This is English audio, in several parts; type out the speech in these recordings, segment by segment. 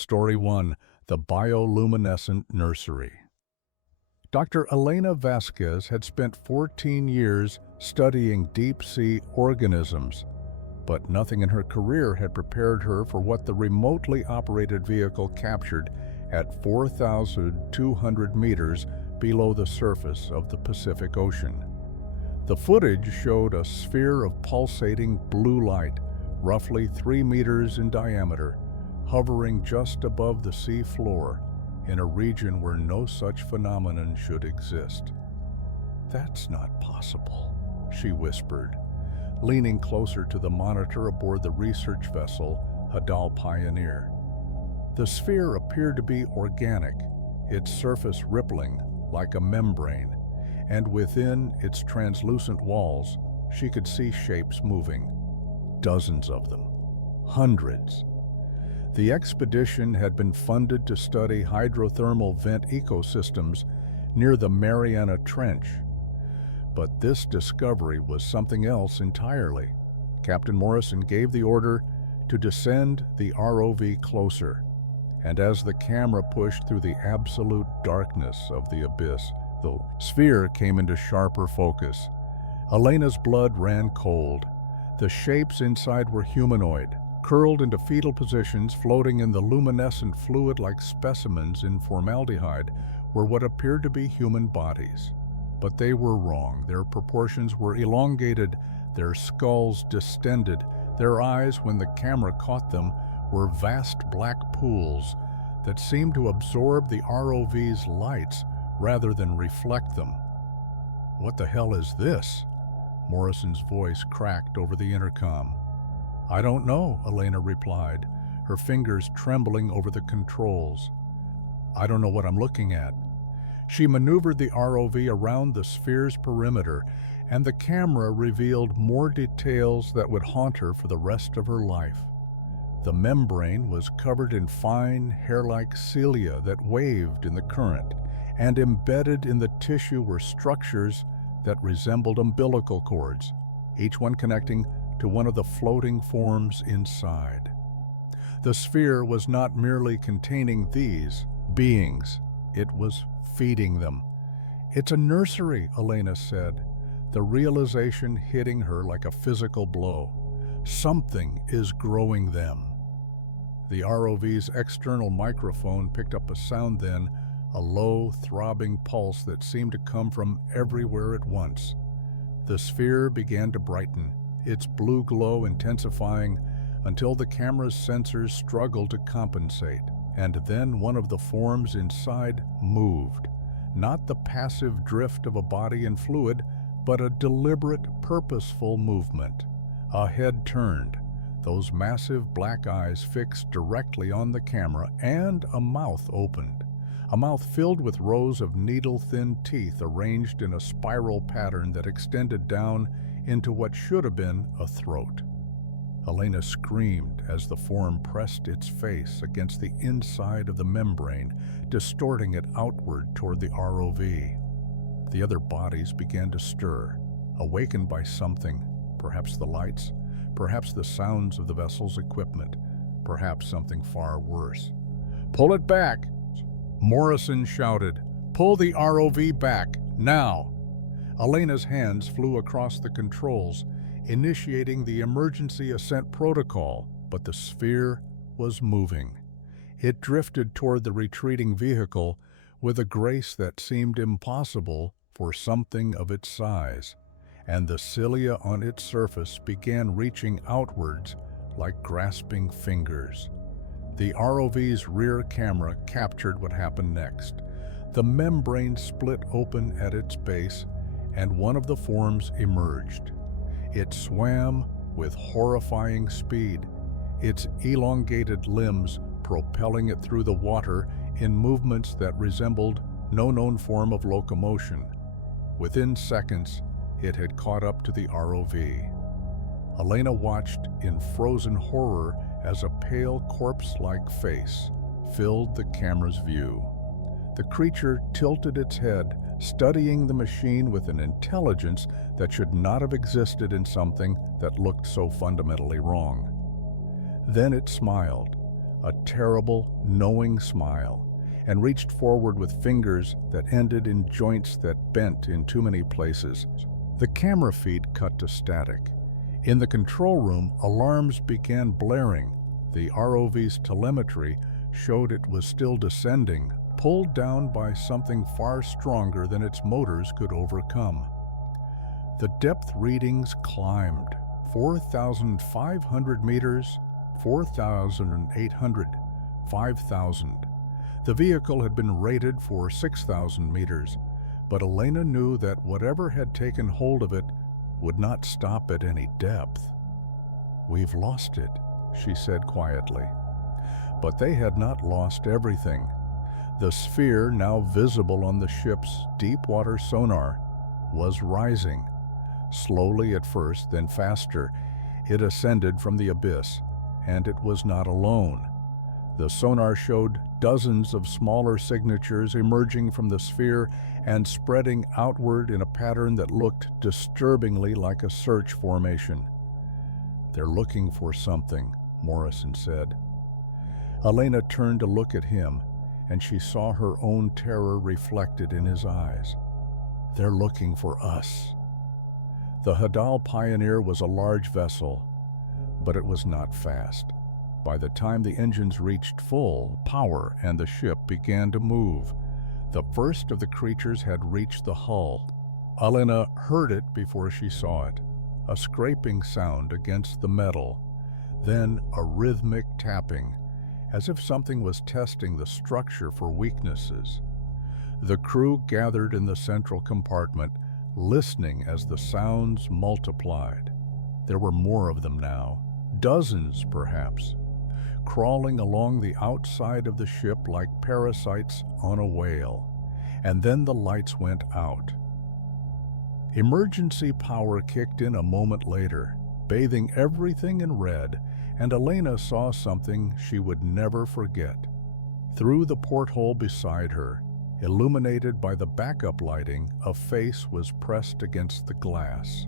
Story 1: The Bioluminescent Nursery. Dr. Elena Vasquez had spent 14 years studying deep-sea organisms, but nothing in her career had prepared her for what the remotely operated vehicle captured at 4,200 meters below the surface of the Pacific Ocean. The footage showed a sphere of pulsating blue light, roughly 3 meters in diameter, hovering just above the sea floor in a region where no such phenomenon should exist. "That's not possible," she whispered, leaning closer to the monitor aboard the research vessel Hadal Pioneer. The sphere appeared to be organic, its surface rippling like a membrane, and within its translucent walls she could see shapes moving. Dozens of them. Hundreds. The expedition had been funded to study hydrothermal vent ecosystems near the Mariana Trench. But this discovery was something else entirely. Captain Morrison gave the order to descend the ROV closer, and as the camera pushed through the absolute darkness of the abyss, the sphere came into sharper focus. Elena's blood ran cold. The shapes inside were humanoid, curled into fetal positions, floating in the luminescent fluid like specimens in formaldehyde, were what appeared to be human bodies. But they were wrong. Their proportions were elongated, their skulls distended, their eyes, when the camera caught them, were vast black pools that seemed to absorb the ROV's lights rather than reflect them. "What the hell is this?" Morrison's voice cracked over the intercom. "I don't know," Elena replied, her fingers trembling over the controls. "I don't know what I'm looking at." She maneuvered the ROV around the sphere's perimeter, and the camera revealed more details that would haunt her for the rest of her life. The membrane was covered in fine, hair-like cilia that waved in the current, and embedded in the tissue were structures that resembled umbilical cords, each one connecting to one of the floating forms inside. The sphere was not merely containing these beings, it was feeding them. "It's a nursery," Elena said, the realization hitting her like a physical blow. Something is growing them. The ROV's external microphone picked up a sound then, a low, throbbing pulse that seemed to come from everywhere at once. The sphere began to brighten, its blue glow intensifying until the camera's sensors struggled to compensate. And then one of the forms inside moved. Not the passive drift of a body in fluid, but a deliberate, purposeful movement. A head turned, those massive black eyes fixed directly on the camera, and a mouth opened. A mouth filled with rows of needle-thin teeth arranged in a spiral pattern that extended down into what should have been a throat. Elena screamed as the form pressed its face against the inside of the membrane, distorting it outward toward the ROV. The other bodies began to stir, awakened by something, perhaps the lights, perhaps the sounds of the vessel's equipment, perhaps something far worse. "Pull it back!" Morrison shouted. "Pull the ROV back, now!" Elena's hands flew across the controls, initiating the emergency ascent protocol, but the sphere was moving. It drifted toward the retreating vehicle with a grace that seemed impossible for something of its size, and the cilia on its surface began reaching outwards like grasping fingers. The ROV's rear camera captured what happened next. The membrane split open at its base, and one of the forms emerged. It swam with horrifying speed, its elongated limbs propelling it through the water in movements that resembled no known form of locomotion. Within seconds, it had caught up to the ROV. Elena watched in frozen horror as a pale corpse-like face filled the camera's view. The creature tilted its head, studying the machine with an intelligence that should not have existed in something that looked so fundamentally wrong. Then it smiled, a terrible, knowing smile, and reached forward with fingers that ended in joints that bent in too many places. The camera feed cut to static. In the control room, alarms began blaring. The ROV's telemetry showed it was still descending, pulled down by something far stronger than its motors could overcome. The depth readings climbed. 4,500 meters, 4,800, 5,000. The vehicle had been rated for 6,000 meters, but Elena knew that whatever had taken hold of it would not stop at any depth. "We've lost it," she said quietly. But they had not lost everything. The sphere, now visible on the ship's deep-water sonar, was rising. Slowly at first, then faster, it ascended from the abyss, and it was not alone. The sonar showed dozens of smaller signatures emerging from the sphere and spreading outward in a pattern that looked disturbingly like a search formation. "They're looking for something," Morrison said. Elena turned to look at him, and she saw her own terror reflected in his eyes. "They're looking for us." The Hadal Pioneer was a large vessel, but it was not fast. By the time the engines reached full power and the ship began to move, the first of the creatures had reached the hull. Elena heard it before she saw it, a scraping sound against the metal, then a rhythmic tapping, as if something was testing the structure for weaknesses. The crew gathered in the central compartment, listening as the sounds multiplied. There were more of them now, dozens perhaps, crawling along the outside of the ship like parasites on a whale. And then the lights went out. Emergency power kicked in a moment later, bathing everything in red, and Elena saw something she would never forget. Through the porthole beside her, illuminated by the backup lighting, a face was pressed against the glass.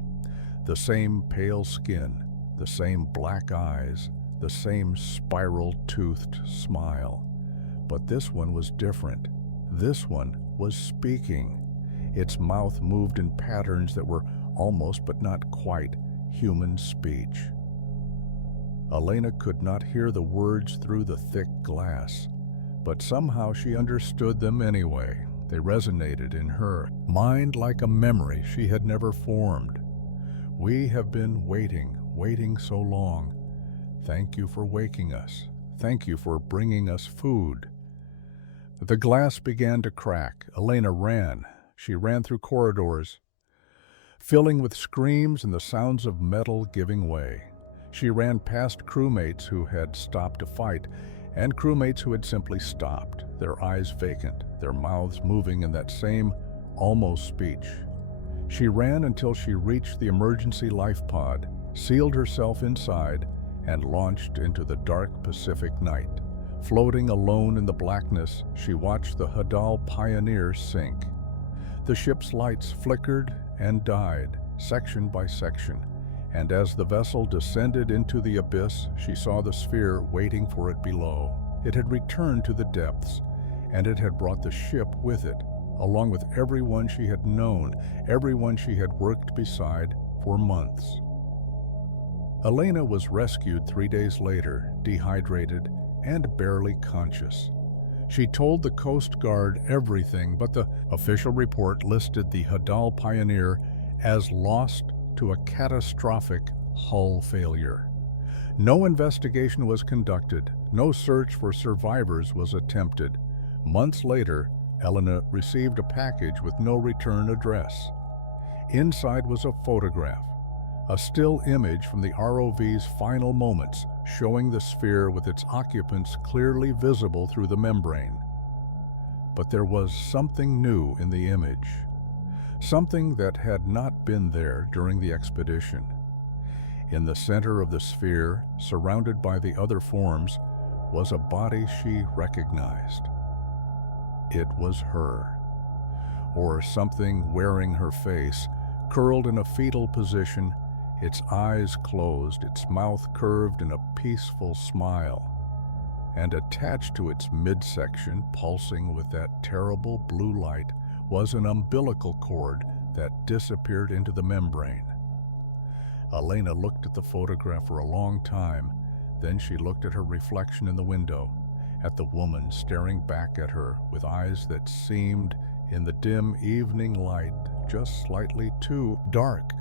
The same pale skin, the same black eyes, the same spiral-toothed smile. But this one was different. This one was speaking. Its mouth moved in patterns that were almost but not quite human speech. Elena could not hear the words through the thick glass, but somehow she understood them anyway. They resonated in her mind like a memory she had never formed. "We have been waiting so long. Thank you for waking us. Thank you for bringing us food." The glass began to crack. Elena ran. She ran through corridors, filling with screams and the sounds of metal giving way. She ran past crewmates who had stopped to fight, and crewmates who had simply stopped, their eyes vacant, their mouths moving in that same almost speech. She ran until she reached the emergency life pod, sealed herself inside, and launched into the dark Pacific night. Floating alone in the blackness, she watched the Hadal Pioneer sink. The ship's lights flickered and died, section by section, and as the vessel descended into the abyss, she saw the sphere waiting for it below. It had returned to the depths, and it had brought the ship with it, along with everyone she had known, everyone she had worked beside for months. Elena was rescued 3 days later, dehydrated and barely conscious. She told the Coast Guard everything, but the official report listed the Hadal Pioneer as lost to a catastrophic hull failure. No investigation was conducted, no search for survivors was attempted. Months later, Elena received a package with no return address. Inside was a photograph, a still image from the ROV's final moments, showing the sphere with its occupants clearly visible through the membrane. But there was something new in the image, something that had not been there during the expedition. In the center of the sphere, surrounded by the other forms, was a body she recognized. It was her, or something wearing her face, curled in a fetal position, its eyes closed, its mouth curved in a peaceful smile. and attached to its midsection, pulsing with that terrible blue light, was an umbilical cord that disappeared into the membrane. Elena looked at the photograph for a long time. Then she looked at her reflection in the window, at the woman staring back at her with eyes that seemed, in the dim evening light, just slightly too dark.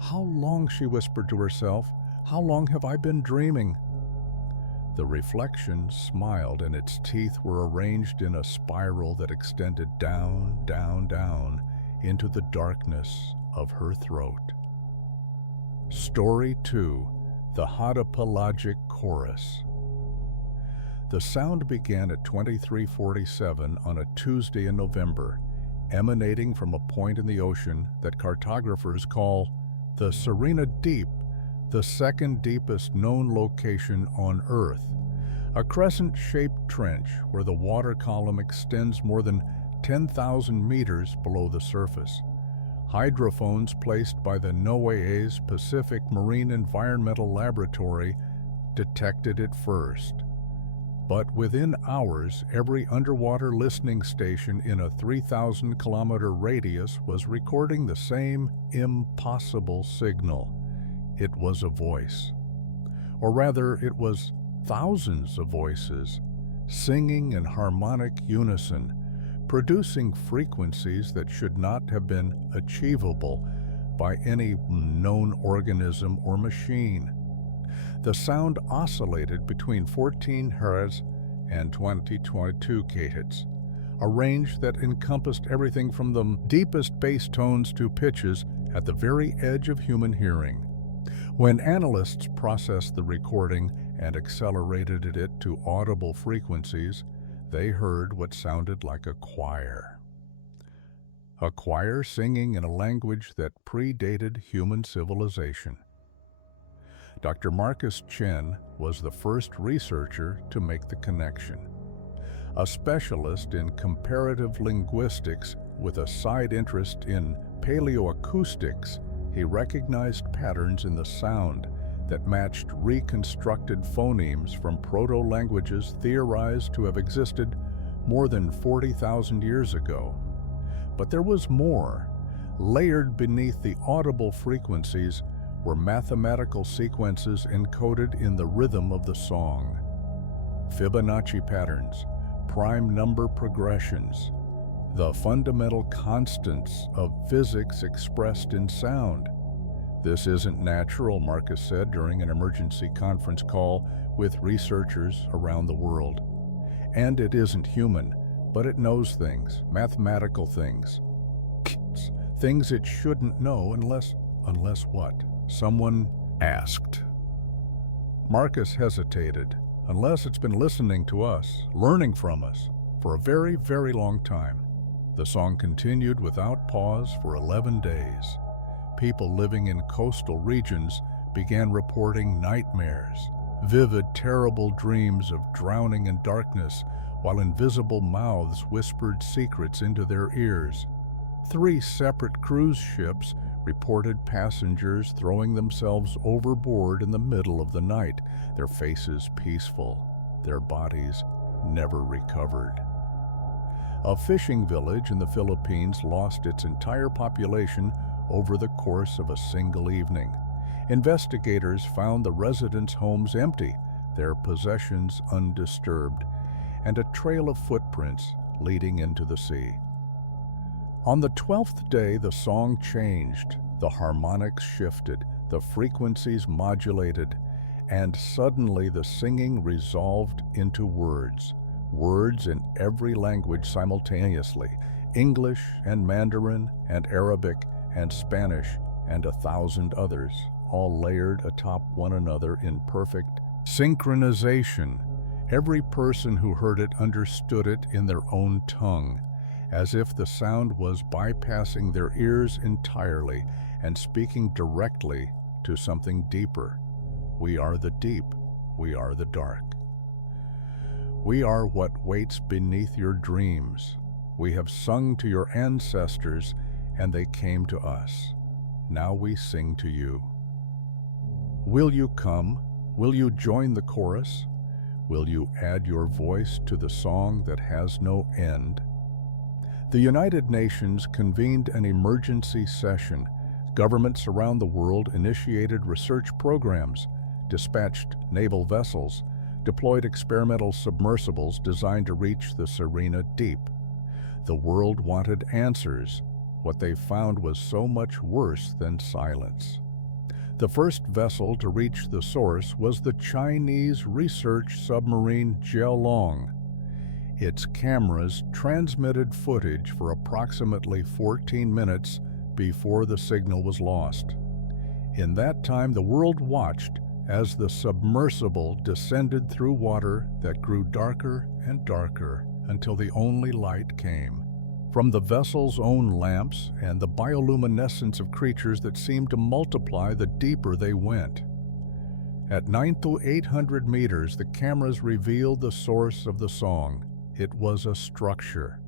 "How long," she whispered to herself, "how long have I been dreaming?" The reflection smiled, and its teeth were arranged in a spiral that extended down, down, down into the darkness of her throat. Story 2. The Hadapelagic Chorus. The sound began at 2347 on a Tuesday in November, emanating from a point in the ocean that cartographers call the Serena Deep, the second deepest known location on Earth, a crescent-shaped trench where the water column extends more than 10,000 meters below the surface. Hydrophones placed by the NOAA's Pacific Marine Environmental Laboratory detected it first. But within hours, every underwater listening station in a 3,000-kilometer radius was recording the same impossible signal. It was a voice. Or rather, it was thousands of voices, singing in harmonic unison, producing frequencies that should not have been achievable by any known organism or machine. The sound oscillated between 14 Hz and 2022 kHz, a range that encompassed everything from the deepest bass tones to pitches at the very edge of human hearing. When analysts processed the recording and accelerated it to audible frequencies, they heard what sounded like a choir. A choir singing in a language that predated human civilization. Dr. Marcus Chen was the first researcher to make the connection. A specialist in comparative linguistics with a side interest in paleoacoustics, he recognized patterns in the sound that matched reconstructed phonemes from proto-languages theorized to have existed more than 40,000 years ago. But there was more. Layered beneath the audible frequencies were mathematical sequences encoded in the rhythm of the song. Fibonacci patterns, prime number progressions, the fundamental constants of physics expressed in sound. "This isn't natural," Marcus said during an emergency conference call with researchers around the world. "And it isn't human, but it knows things, mathematical things. Things it shouldn't know unless what?" someone asked. Marcus hesitated. "Unless it's been listening to us, learning from us, for a very, very long time." The song continued without pause for 11 days. People living in coastal regions began reporting nightmares, vivid, terrible dreams of drowning in darkness, while invisible mouths whispered secrets into their ears. 3 separate cruise ships reported passengers throwing themselves overboard in the middle of the night, their faces peaceful, their bodies never recovered. A fishing village in the Philippines lost its entire population over the course of a single evening. Investigators found the residents' homes empty, their possessions undisturbed, and a trail of footprints leading into the sea. On the 12th day, the song changed, the harmonics shifted, the frequencies modulated, and suddenly the singing resolved into words. Words in every language simultaneously, English and Mandarin and Arabic and Spanish and 1,000 others, all layered atop one another in perfect synchronization. Every person who heard it understood it in their own tongue, as if the sound was bypassing their ears entirely and speaking directly to something deeper. We are the deep, we are the dark. We are what waits beneath your dreams. We have sung to your ancestors, and they came to us. Now we sing to you. Will you come? Will you join the chorus? Will you add your voice to the song that has no end? The United Nations convened an emergency session. Governments around the world initiated research programs, dispatched naval vessels, deployed experimental submersibles designed to reach the Sirena deep. The world wanted answers. What they found was so much worse than silence. The first vessel to reach the source was the Chinese research submarine Jiaolong. Its cameras transmitted footage for approximately 14 minutes before the signal was lost. In that time, the world watched as the submersible descended through water that grew darker and darker until the only light came from the vessel's own lamps and the bioluminescence of creatures that seemed to multiply the deeper they went. At 900 to 800 meters, the cameras revealed the source of the song. It was a structure.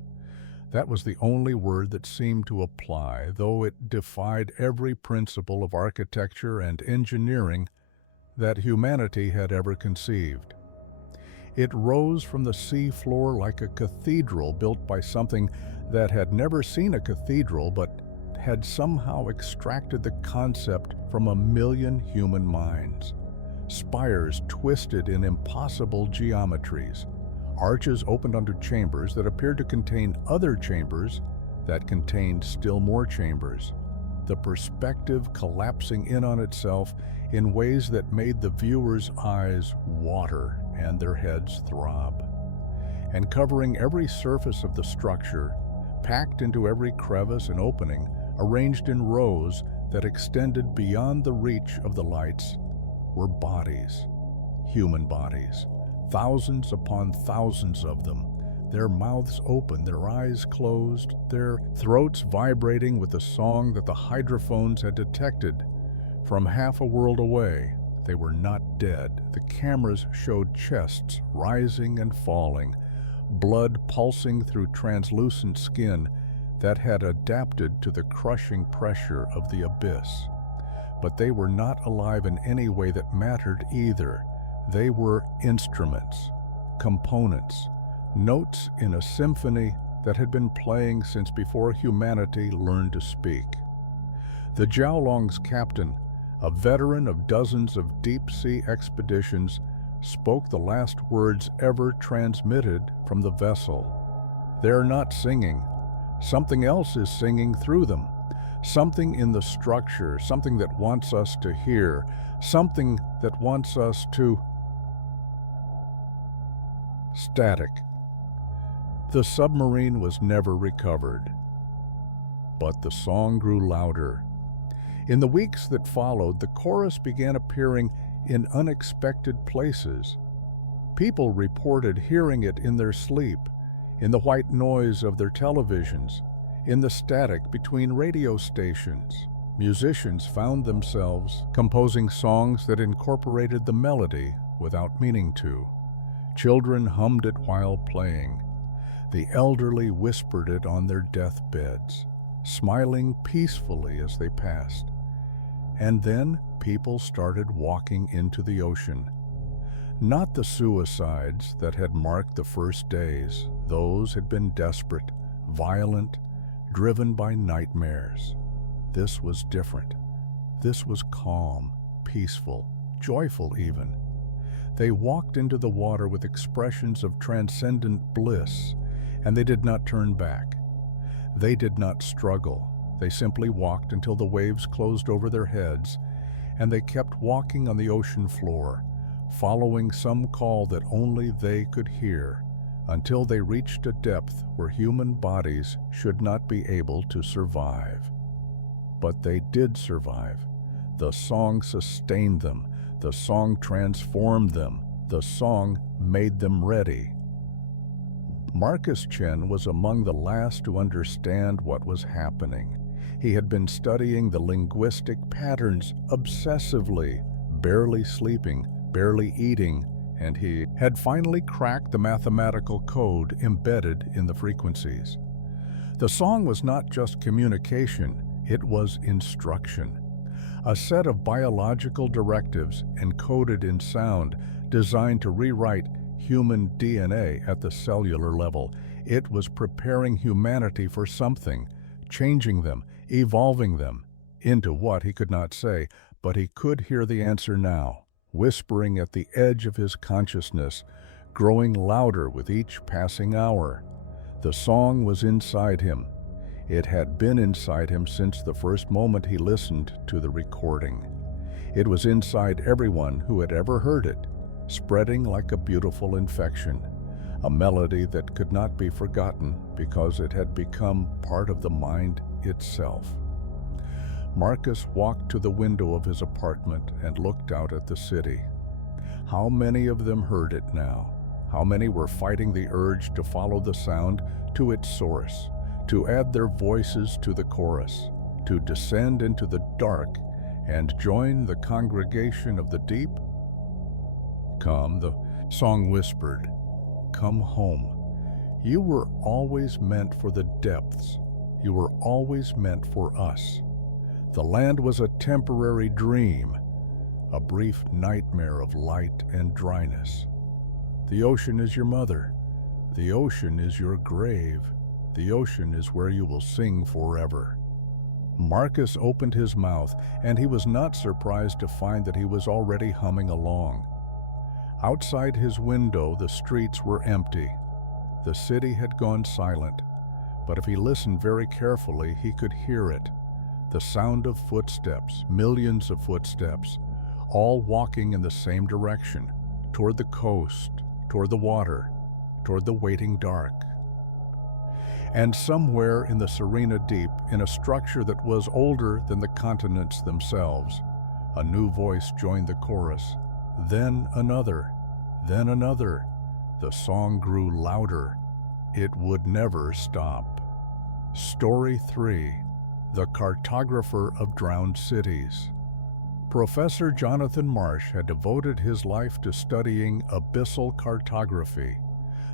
That was the only word that seemed to apply, though it defied every principle of architecture and engineering that humanity had ever conceived. It rose from the sea floor like a cathedral built by something that had never seen a cathedral but had somehow extracted the concept from a million human minds. Spires twisted in impossible geometries. Arches opened under chambers that appeared to contain other chambers that contained still more chambers. The perspective collapsing in on itself in ways that made the viewer's eyes water and their heads throb. And covering every surface of the structure, packed into every crevice and opening, arranged in rows that extended beyond the reach of the lights, were bodies, human bodies, thousands upon thousands of them, their mouths open, their eyes closed, their throats vibrating with the song that the hydrophones had detected from half a world away. They were not dead. The cameras showed chests rising and falling, blood pulsing through translucent skin that had adapted to the crushing pressure of the abyss. But they were not alive in any way that mattered either. They were instruments, components, notes in a symphony that had been playing since before humanity learned to speak. The Jiaolong's captain, a veteran of dozens of deep-sea expeditions, spoke the last words ever transmitted from the vessel. They're not singing. Something else is singing through them. Something in the structure, something that wants us to hear, something that wants us to... Static. The submarine was never recovered. But the song grew louder. In the weeks that followed, the chorus began appearing in unexpected places. People reported hearing it in their sleep, in the white noise of their televisions, in the static between radio stations. Musicians found themselves composing songs that incorporated the melody without meaning to. Children hummed it while playing. The elderly whispered it on their deathbeds, smiling peacefully as they passed. And then people started walking into the ocean. Not the suicides that had marked the first days. Those had been desperate, violent, driven by nightmares. This was different. This was calm, peaceful, joyful even. They walked into the water with expressions of transcendent bliss, and they did not turn back. They did not struggle. They simply walked until the waves closed over their heads, and they kept walking on the ocean floor, following some call that only they could hear, until they reached a depth where human bodies should not be able to survive. But they did survive. The song sustained them. The song transformed them. The song made them ready. Marcus Chen was among the last to understand what was happening. He had been studying the linguistic patterns obsessively, barely sleeping, barely eating, and he had finally cracked the mathematical code embedded in the frequencies. The song was not just communication, it was instruction. A set of biological directives encoded in sound designed to rewrite human DNA at the cellular level. It was preparing humanity for something, changing them, evolving them, into what he could not say, but he could hear the answer now, whispering at the edge of his consciousness, growing louder with each passing hour. The song was inside him. It had been inside him since the first moment he listened to the recording. It was inside everyone who had ever heard it, spreading like a beautiful infection, a melody that could not be forgotten because it had become part of the mind itself. Marcus walked to the window of his apartment and looked out at the city. How many of them heard it now? How many were fighting the urge to follow the sound to its source, to add their voices to the chorus, to descend into the dark and join the congregation of the deep? Come, the song whispered, come home. You were always meant for the depths. You were always meant for us. The land was a temporary dream, a brief nightmare of light and dryness. The ocean is your mother. The ocean is your grave. The ocean is where you will sing forever. Marcus opened his mouth, and he was not surprised to find that he was already humming along. Outside his window, the streets were empty. The city had gone silent, but if he listened very carefully, he could hear it. The sound of footsteps, millions of footsteps, all walking in the same direction, toward the coast, toward the water, toward the waiting dark. And somewhere in the Serena deep, in a structure that was older than the continents themselves, a new voice joined the chorus. Then another, then another. The song grew louder. It would never stop. Story 3. The Cartographer of Drowned Cities. Professor Jonathan Marsh had devoted his life to studying abyssal cartography,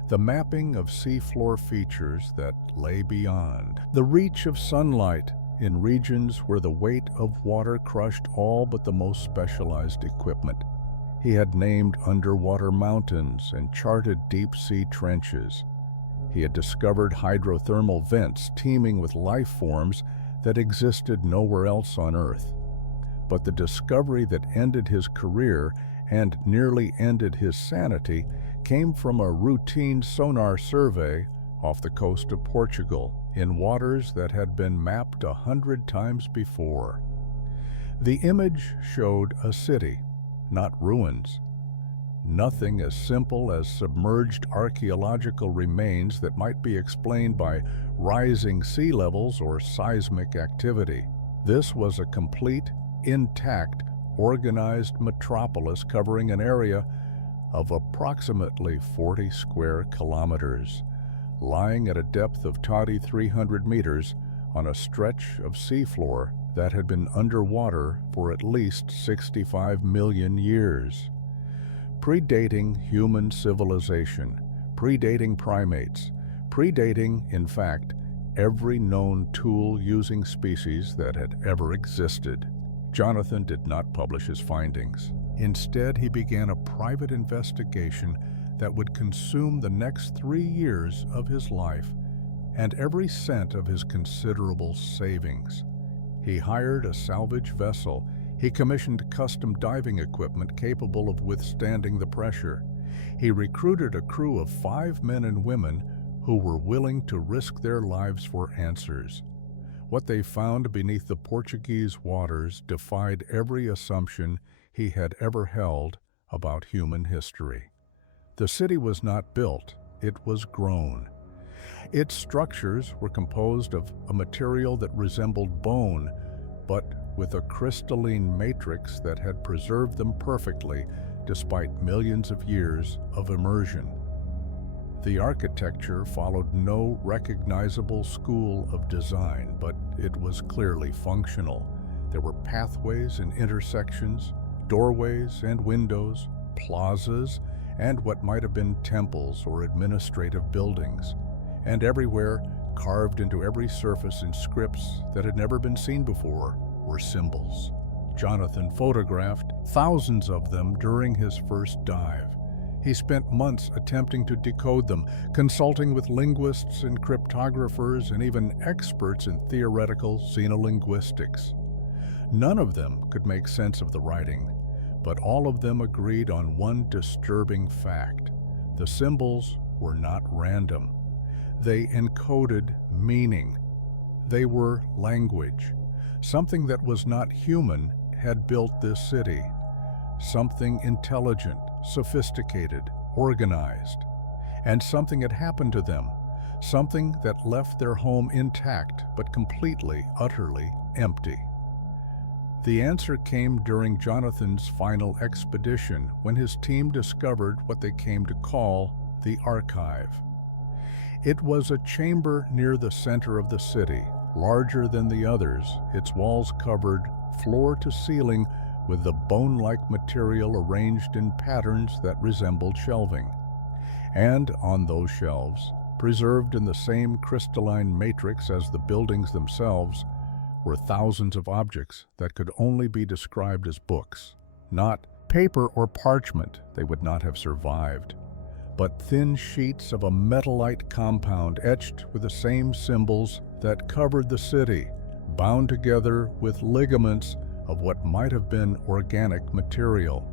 the mapping of seafloor features that lay beyond the reach of sunlight in regions where the weight of water crushed all but the most specialized equipment. He had named underwater mountains and charted deep-sea trenches. He had discovered hydrothermal vents teeming with life forms that existed nowhere else on Earth. But the discovery that ended his career and nearly ended his sanity came from a routine sonar survey off the coast of Portugal in waters that had been mapped 100 times before. The image showed a city, not ruins. Nothing as simple as submerged archaeological remains that might be explained by rising sea levels or seismic activity. This was a complete, intact, organized metropolis covering an area of approximately 40 square kilometers, lying at a depth of toddy 300 meters on a stretch of seafloor that had been underwater for at least 65 million years. Predating human civilization, predating primates, predating, in fact, every known tool-using species that had ever existed. Jonathan did not publish his findings. Instead, he began a private investigation that would consume the next 3 years of his life and every cent of his considerable savings. He hired a salvage vessel. He commissioned custom diving equipment capable of withstanding the pressure. He recruited a crew of 5 men and women who were willing to risk their lives for answers. What they found beneath the Portuguese waters defied every assumption he had ever held about human history. The city was not built, it was grown. Its structures were composed of a material that resembled bone, but with a crystalline matrix that had preserved them perfectly despite millions of years of immersion. The architecture followed no recognizable school of design, but it was clearly functional. There were pathways and intersections, doorways and windows, plazas, and what might have been temples or administrative buildings. And everywhere, carved into every surface in scripts that had never been seen before, were symbols. Jonathan photographed thousands of them during his first dive. He spent months attempting to decode them, consulting with linguists and cryptographers and even experts in theoretical xenolinguistics. None of them could make sense of the writing, but all of them agreed on one disturbing fact. The symbols were not random. They encoded meaning. They were language. Something that was not human had built this city. Something intelligent, sophisticated, organized. And something had happened to them. Something that left their home intact, but completely, utterly empty. The answer came during Jonathan's final expedition, when his team discovered what they came to call the archive. It was a chamber near the center of the city, larger than the others, its walls covered floor to ceiling with the bone-like material arranged in patterns that resembled shelving. And on those shelves, preserved in the same crystalline matrix as the buildings themselves, were thousands of objects that could only be described as books. Not paper or parchment, they would not have survived, but thin sheets of a metallite compound etched with the same symbols that covered the city, bound together with ligaments of what might have been organic material.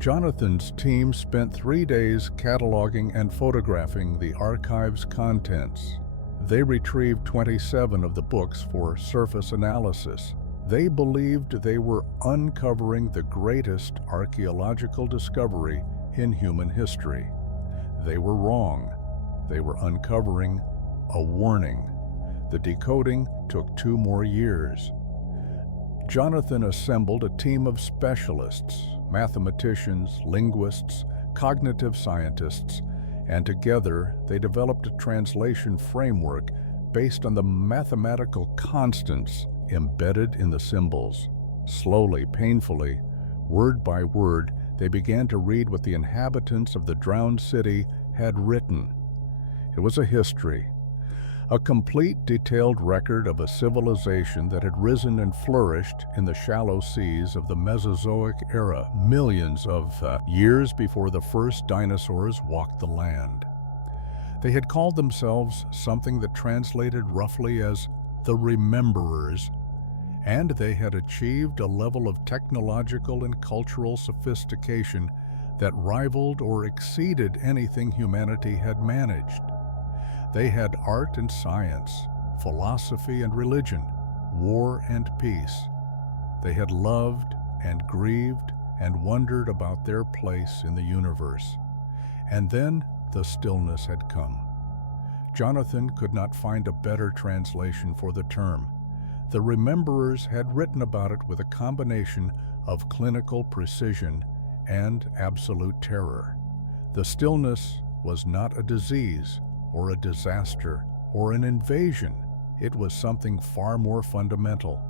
Jonathan's team spent 3 days cataloging and photographing the archive's contents. They retrieved 27 of the books for surface analysis. They believed they were uncovering the greatest archaeological discovery in human history. They were wrong. They were uncovering a warning. The decoding took 2 more years. Jonathan assembled a team of specialists, mathematicians, linguists, cognitive scientists, and together they developed a translation framework based on the mathematical constants embedded in the symbols. Slowly, painfully, word by word, they began to read what the inhabitants of the drowned city had written. It was a history, a complete, detailed record of a civilization that had risen and flourished in the shallow seas of the Mesozoic era, millions of years before the first dinosaurs walked the land. They had called themselves something that translated roughly as the Rememberers, and they had achieved a level of technological and cultural sophistication that rivaled or exceeded anything humanity had managed. They had art and science, philosophy and religion, war and peace. They had loved and grieved and wondered about their place in the universe. And then the stillness had come. Jonathan could not find a better translation for the term. The Rememberers had written about it with a combination of clinical precision and absolute terror. The stillness was not a disease, or a disaster, or an invasion. It was something far more fundamental.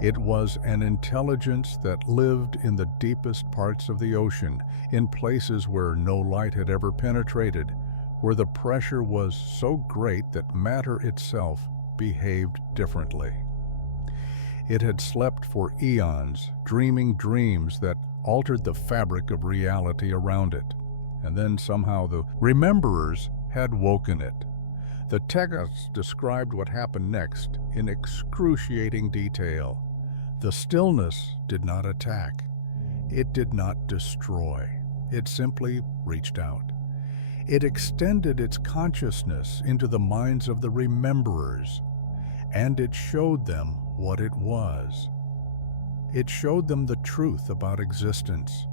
It was an intelligence that lived in the deepest parts of the ocean, in places where no light had ever penetrated, where the pressure was so great that matter itself behaved differently. It had slept for eons, dreaming dreams that altered the fabric of reality around it. And then somehow the Rememberers had woken it. The text described what happened next in excruciating detail. The stillness did not attack. It did not destroy. It simply reached out. It extended its consciousness into the minds of the Rememberers, and it showed them what it was. It showed them the truth about existence,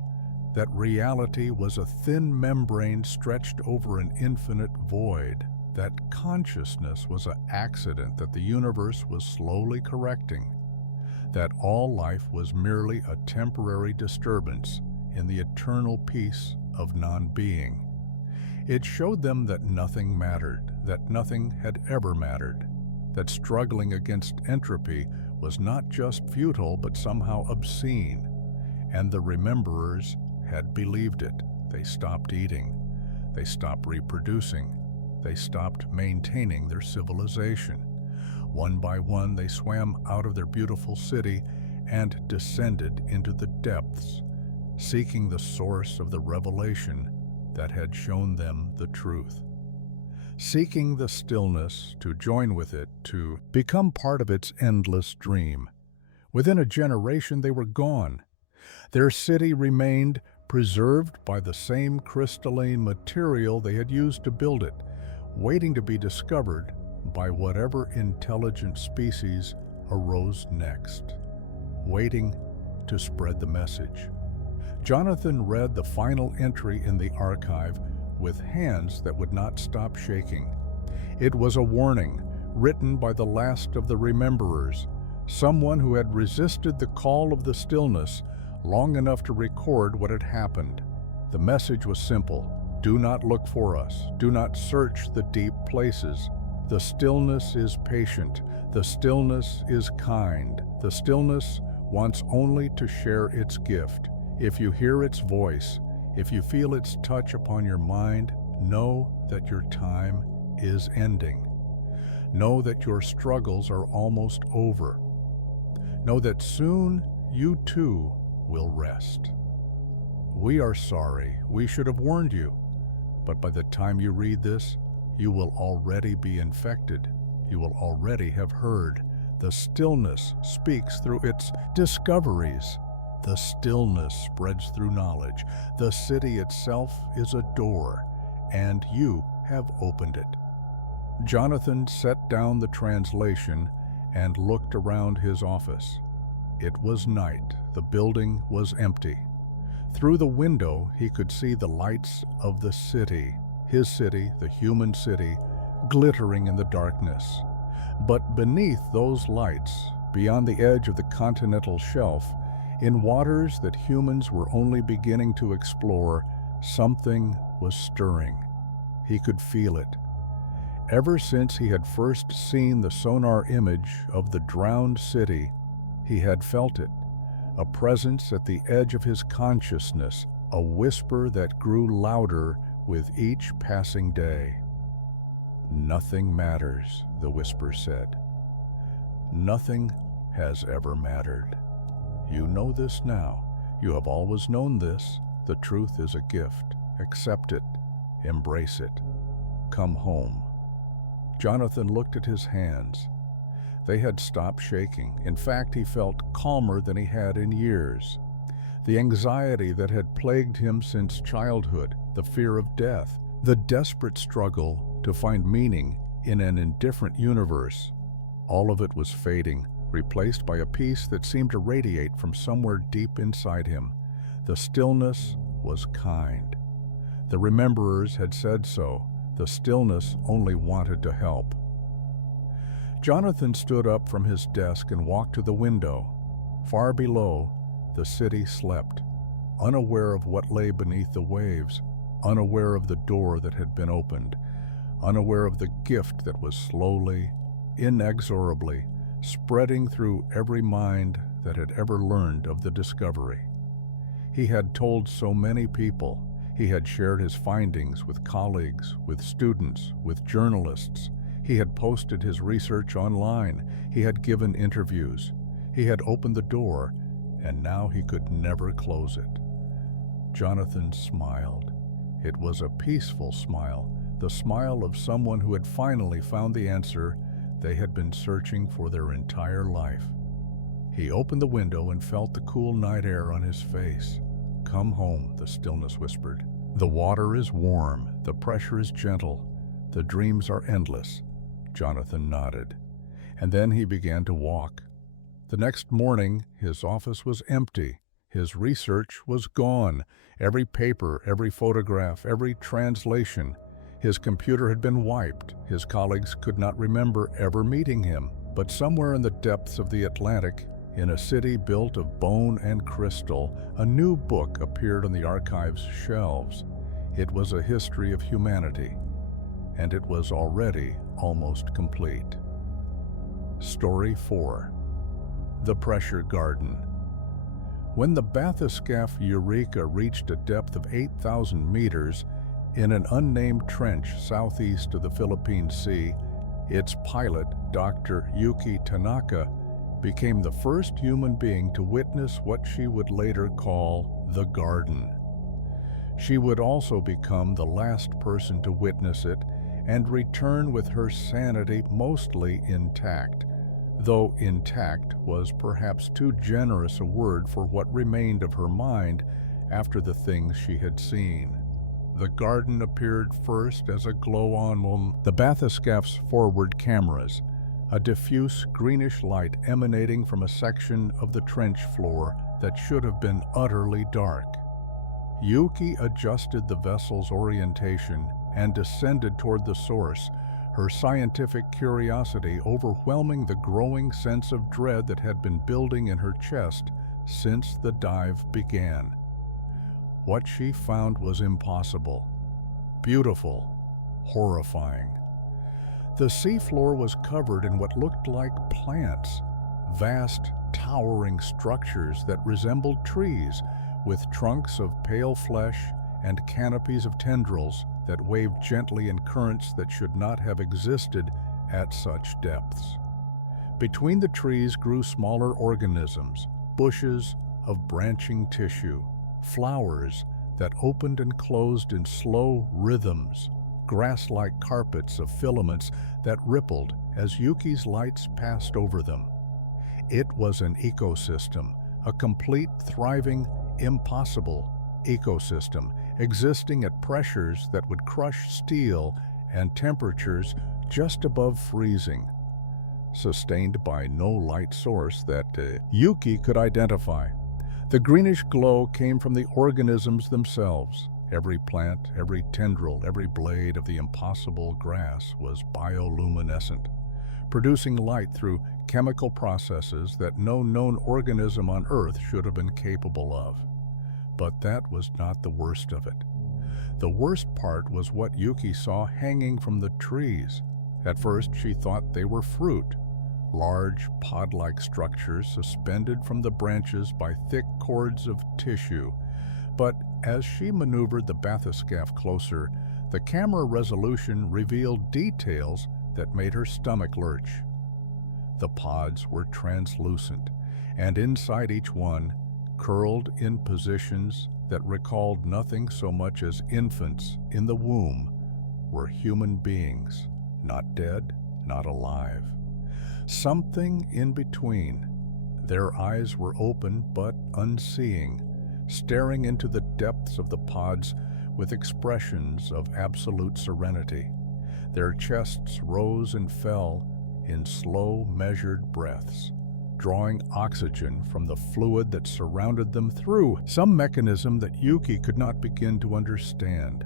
that reality was a thin membrane stretched over an infinite void, that consciousness was an accident that the universe was slowly correcting, that all life was merely a temporary disturbance in the eternal peace of non-being. It showed them that nothing mattered, that nothing had ever mattered, that struggling against entropy was not just futile but somehow obscene, and the Rememberers had believed it. They stopped eating. They stopped reproducing. They stopped maintaining their civilization. One by one, they swam out of their beautiful city and descended into the depths, seeking the source of the revelation that had shown them the truth. Seeking the stillness, to join with it, to become part of its endless dream. Within a generation they were gone. Their city remained preserved by the same crystalline material they had used to build it, waiting to be discovered by whatever intelligent species arose next, waiting to spread the message. Jonathan read the final entry in the archive with hands that would not stop shaking. It was a warning, written by the last of the rememberers, someone who had resisted the call of the stillness long enough to record what had happened. The message was simple: do not look for us, do not search the deep places. The stillness is patient, the stillness is kind, the stillness wants only to share its gift. If you hear its voice, if you feel its touch upon your mind, know that your time is ending. Know that your struggles are almost over. Know that soon you too will rest. We are sorry. We should have warned you. But by the time you read this, you will already be infected. You will already have heard. The stillness speaks through its discoveries. The stillness spreads through knowledge. The city itself is a door, and you have opened it. Jonathan set down the translation and looked around his office. It was night. The building was empty. Through the window, he could see the lights of the city, his city, the human city, glittering in the darkness. But beneath those lights, beyond the edge of the continental shelf, in waters that humans were only beginning to explore, something was stirring. He could feel it. Ever since he had first seen the sonar image of the drowned city, he had felt it, a presence at the edge of his consciousness, a whisper that grew louder with each passing day. Nothing matters, the whisper said. Nothing has ever mattered. You know this now. You have always known this. The truth is a gift. Accept it. Embrace it. Come home. Jonathan looked at his hands. They had stopped shaking. In fact, he felt calmer than he had in years. The anxiety that had plagued him since childhood, the fear of death, the desperate struggle to find meaning in an indifferent universe, all of it was fading, replaced by a peace that seemed to radiate from somewhere deep inside him. The stillness was kind. The rememberers had said so. The stillness only wanted to help. Jonathan stood up from his desk and walked to the window. Far below, the city slept, unaware of what lay beneath the waves, unaware of the door that had been opened, unaware of the gift that was slowly, inexorably, spreading through every mind that had ever learned of the discovery. He had told so many people. He had shared his findings with colleagues, with students, with journalists. He had posted his research online. He had given interviews. He had opened the door, and now he could never close it. Jonathan smiled. It was a peaceful smile, the smile of someone who had finally found the answer they had been searching for their entire life. He opened the window and felt the cool night air on his face. Come home, the stillness whispered. The water is warm, the pressure is gentle, the dreams are endless. Jonathan nodded, and then he began to walk. The next morning, his office was empty. His research was gone. Every paper, every photograph, every translation. His computer had been wiped. His colleagues could not remember ever meeting him. But somewhere in the depths of the Atlantic, in a city built of bone and crystal, a new book appeared on the archive's shelves. It was a history of humanity, and it was already almost complete. Story 4. The Pressure Garden. When the bathyscaphe Eureka reached a depth of 8,000 meters in an unnamed trench southeast of the Philippine Sea, its pilot, Dr. Yuki Tanaka, became the first human being to witness what she would later call the garden. She would also become the last person to witness it and return with her sanity mostly intact, though intact was perhaps too generous a word for what remained of her mind after the things she had seen. The garden appeared first as a glow-on the bathyscaph's forward cameras, a diffuse greenish light emanating from a section of the trench floor that should have been utterly dark. Yuki adjusted the vessel's orientation and descended toward the source, her scientific curiosity overwhelming the growing sense of dread that had been building in her chest since the dive began. What she found was impossible, beautiful, horrifying. The seafloor was covered in what looked like plants, vast, towering structures that resembled trees, with trunks of pale flesh and canopies of tendrils that waved gently in currents that should not have existed at such depths. Between the trees grew smaller organisms, bushes of branching tissue, flowers that opened and closed in slow rhythms, grass-like carpets of filaments that rippled as Yuki's lights passed over them. It was an ecosystem, a complete, thriving, impossible ecosystem, existing at pressures that would crush steel and temperatures just above freezing, sustained by no light source that Yuki could identify. The greenish glow came from the organisms themselves. Every plant, every tendril, every blade of the impossible grass was bioluminescent, producing light through chemical processes that no known organism on Earth should have been capable of. But that was not the worst of it. The worst part was what Yuki saw hanging from the trees. At first, she thought they were fruit, large pod-like structures suspended from the branches by thick cords of tissue. But as she maneuvered the bathyscaph closer, the camera resolution revealed details that made her stomach lurch. The pods were translucent, and inside each one, curled in positions that recalled nothing so much as infants in the womb, were human beings, not dead, not alive. Something in between. Their eyes were open but unseeing, staring into the depths of the pods with expressions of absolute serenity. Their chests rose and fell in slow, measured breaths, drawing oxygen from the fluid that surrounded them through some mechanism that Yuki could not begin to understand.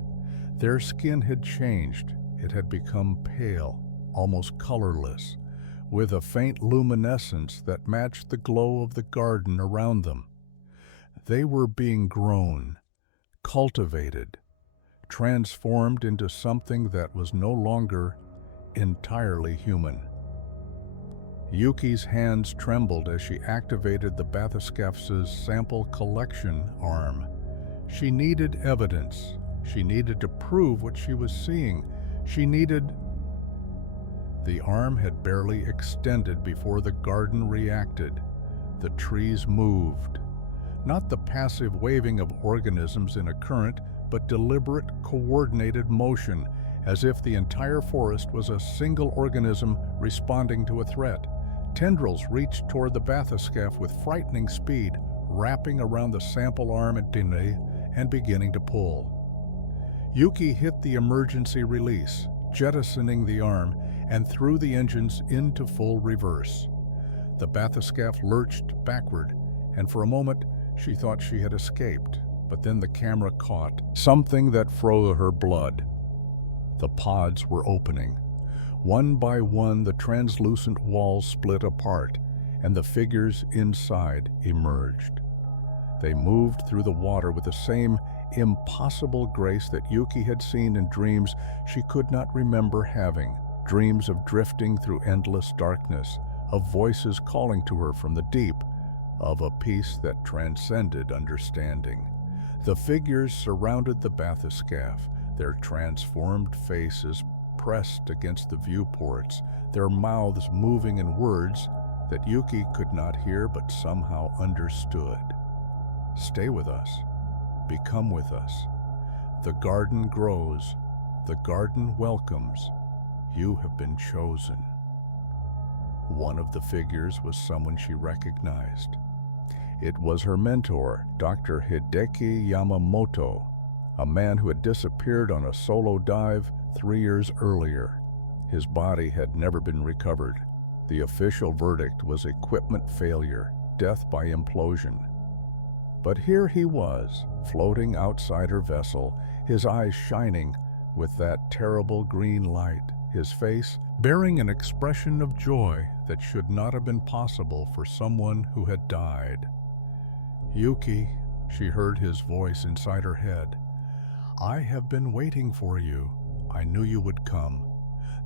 Their skin had changed. It had become pale, almost colorless, with a faint luminescence that matched the glow of the garden around them. They were being grown, cultivated, transformed into something that was no longer entirely human. Yuki's hands trembled as she activated the bathyscaph's sample collection arm. She needed evidence. She needed to prove what she was seeing. She needed... The arm had barely extended before the garden reacted. The trees moved. Not the passive waving of organisms in a current, but deliberate, coordinated motion, as if the entire forest was a single organism responding to a threat. Tendrils reached toward the bathyscaph with frightening speed, wrapping around the sample arm at Dine and beginning to pull. Yuki hit the emergency release, jettisoning the arm, and threw the engines into full reverse. The bathyscaph lurched backward, and for a moment she thought she had escaped, but then the camera caught something that froze her blood. The pods were opening. One by one, the translucent walls split apart, and the figures inside emerged. They moved through the water with the same impossible grace that Yuki had seen in dreams she could not remember having, dreams of drifting through endless darkness, of voices calling to her from the deep, of a peace that transcended understanding. The figures surrounded the bathyscaph, their transformed faces pressed against the viewports, their mouths moving in words that Yuki could not hear but somehow understood. Stay with us. Become with us. The garden grows. The garden welcomes. You have been chosen. One of the figures was someone she recognized. It was her mentor, Dr. Hideki Yamamoto, a man who had disappeared on a solo dive 3 years earlier. His body had never been recovered. The official verdict was equipment failure, death by implosion. But here he was, floating outside her vessel, his eyes shining with that terrible green light, his face bearing an expression of joy that should not have been possible for someone who had died. "Yuki," she heard his voice inside her head, "I have been waiting for you. I knew you would come.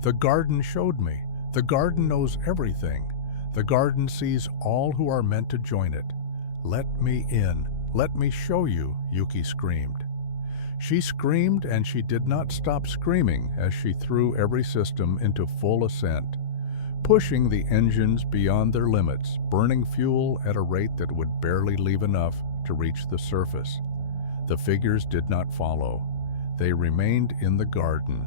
The garden showed me. The garden knows everything. The garden sees all who are meant to join it. Let me in. Let me show you," Yuki screamed. She screamed, and she did not stop screaming as she threw every system into full ascent, pushing the engines beyond their limits, burning fuel at a rate that would barely leave enough to reach the surface. The figures did not follow. They remained in the garden,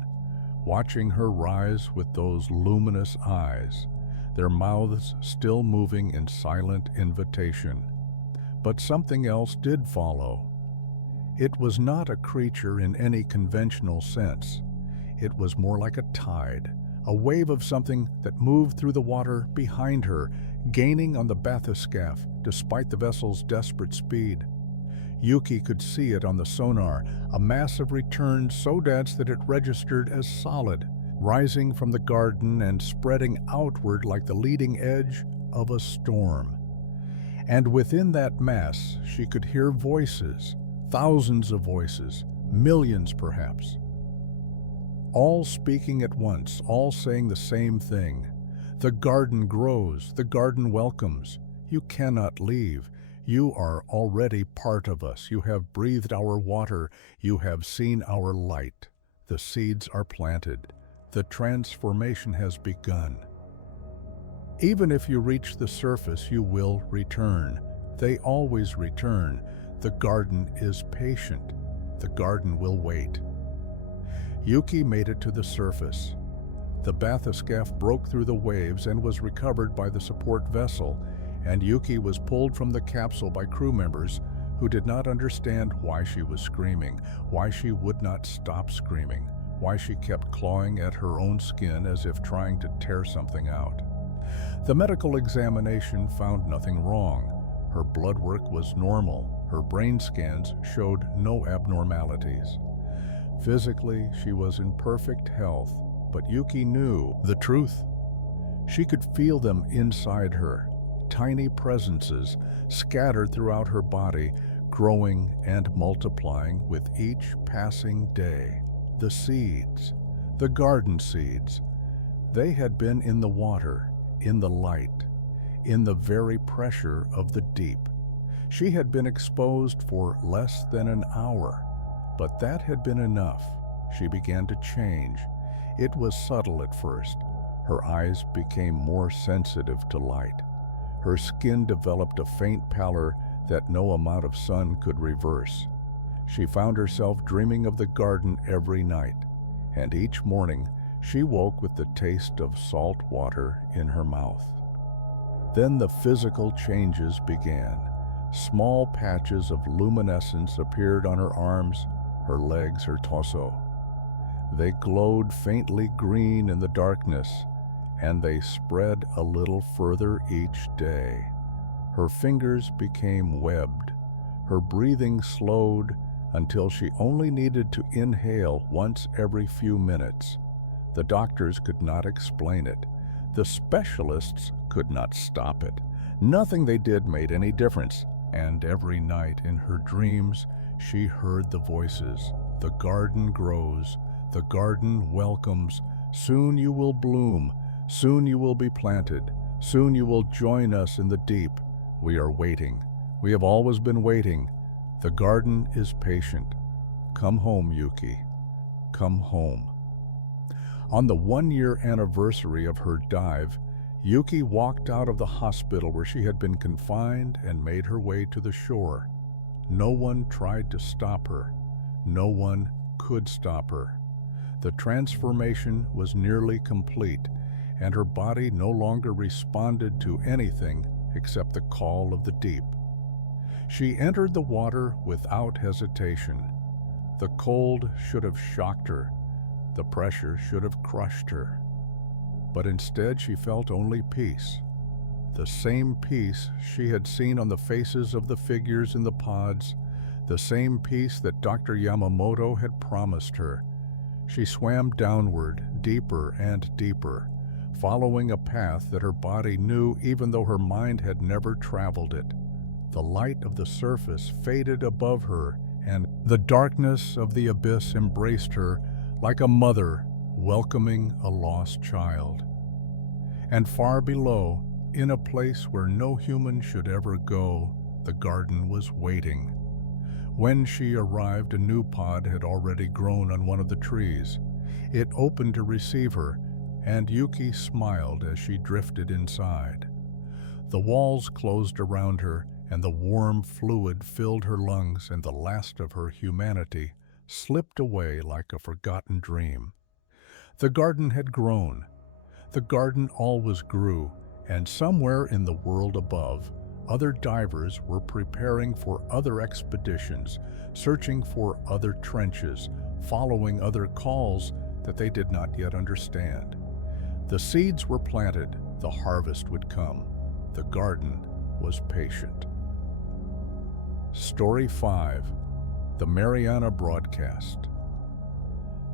watching her rise with those luminous eyes, their mouths still moving in silent invitation. But something else did follow. It was not a creature in any conventional sense. It was more like a tide, a wave of something that moved through the water behind her, gaining on the bathyscaphe despite the vessel's desperate speed. Yuki could see it on the sonar, a mass of return so dense that it registered as solid, rising from the garden and spreading outward like the leading edge of a storm. And within that mass, she could hear voices, thousands of voices, millions perhaps, all speaking at once, all saying the same thing. The garden grows, the garden welcomes. You cannot leave. You are already part of us. You have breathed our water. You have seen our light. The seeds are planted. The transformation has begun. Even if you reach the surface, you will return. They always return. The garden is patient. The garden will wait. Yuki made it to the surface. The bathyscaphe broke through the waves and was recovered by the support vessel, and Yuki was pulled from the capsule by crew members who did not understand why she was screaming, why she would not stop screaming, why she kept clawing at her own skin as if trying to tear something out. The medical examination found nothing wrong. Her blood work was normal. Her brain scans showed no abnormalities. Physically, she was in perfect health, but Yuki knew the truth. She could feel them inside her, tiny presences scattered throughout her body, growing and multiplying with each passing day. The seeds, the garden seeds, they had been in the water, in the light, in the very pressure of the deep. She had been exposed for less than an hour, but that had been enough. She began to change. It was subtle at first. Her eyes became more sensitive to light. Her skin developed a faint pallor that no amount of sun could reverse. She found herself dreaming of the garden every night, and each morning she woke with the taste of salt water in her mouth. Then the physical changes began. Small patches of luminescence appeared on her arms, her legs, her torso. They glowed faintly green in the darkness, and they spread a little further each day. Her fingers became webbed. Her breathing slowed until she only needed to inhale once every few minutes. The doctors could not explain it. The specialists could not stop it. Nothing they did made any difference. And every night in her dreams, she heard the voices. The garden grows. The garden welcomes. Soon you will bloom. Soon you will be planted. Soon you will join us in the deep. We are waiting. We have always been waiting. The garden is patient. Come home, Yuki. Come home. On the 1-year anniversary of her dive, Yuki walked out of the hospital where she had been confined and made her way to the shore. No one tried to stop her. No one could stop her. The transformation was nearly complete, and her body no longer responded to anything except the call of the deep. She entered the water without hesitation. The cold should have shocked her. The pressure should have crushed her. But instead she felt only peace. The same peace she had seen on the faces of the figures in the pods, the same peace that Dr. Yamamoto had promised her. She swam downward, deeper and deeper, following a path that her body knew even though her mind had never traveled it. The light of the surface faded above her, and the darkness of the abyss embraced her like a mother welcoming a lost child. And far below, in a place where no human should ever go, the garden was waiting. When she arrived, a new pod had already grown on one of the trees. It opened to receive her, and Yuki smiled as she drifted inside. The walls closed around her, and the warm fluid filled her lungs, and the last of her humanity slipped away like a forgotten dream. The garden had grown. The garden always grew, and somewhere in the world above, other divers were preparing for other expeditions, searching for other trenches, following other calls that they did not yet understand. The seeds were planted, the harvest would come. The garden was patient. Story 5. The Mariana Broadcast.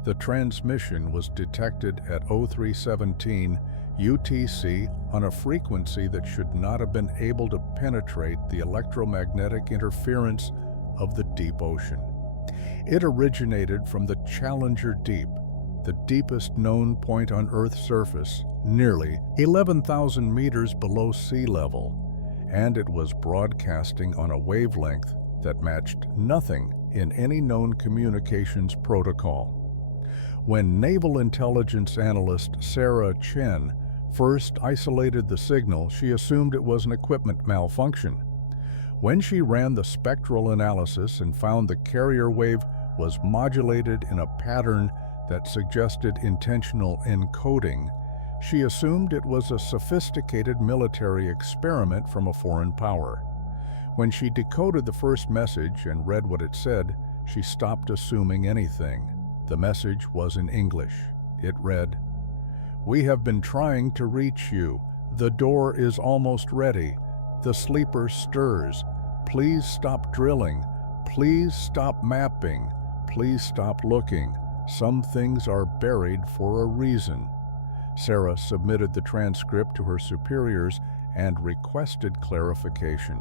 The transmission was detected at 0317 UTC on a frequency that should not have been able to penetrate the electromagnetic interference of the deep ocean. It originated from the Challenger Deep, the deepest known point on Earth's surface, nearly 11,000 meters below sea level, and it was broadcasting on a wavelength that matched nothing in any known communications protocol. When Naval Intelligence Analyst Sarah Chen first isolated the signal, she assumed it was an equipment malfunction. When she ran the spectral analysis and found the carrier wave was modulated in a pattern that suggested intentional encoding, she assumed it was a sophisticated military experiment from a foreign power. When she decoded the first message and read what it said, she stopped assuming anything. The message was in English. It read, "We have been trying to reach you. The door is almost ready. The sleeper stirs. Please stop drilling. Please stop mapping. Please stop looking. Some things are buried for a reason." Sarah submitted the transcript to her superiors and requested clarification.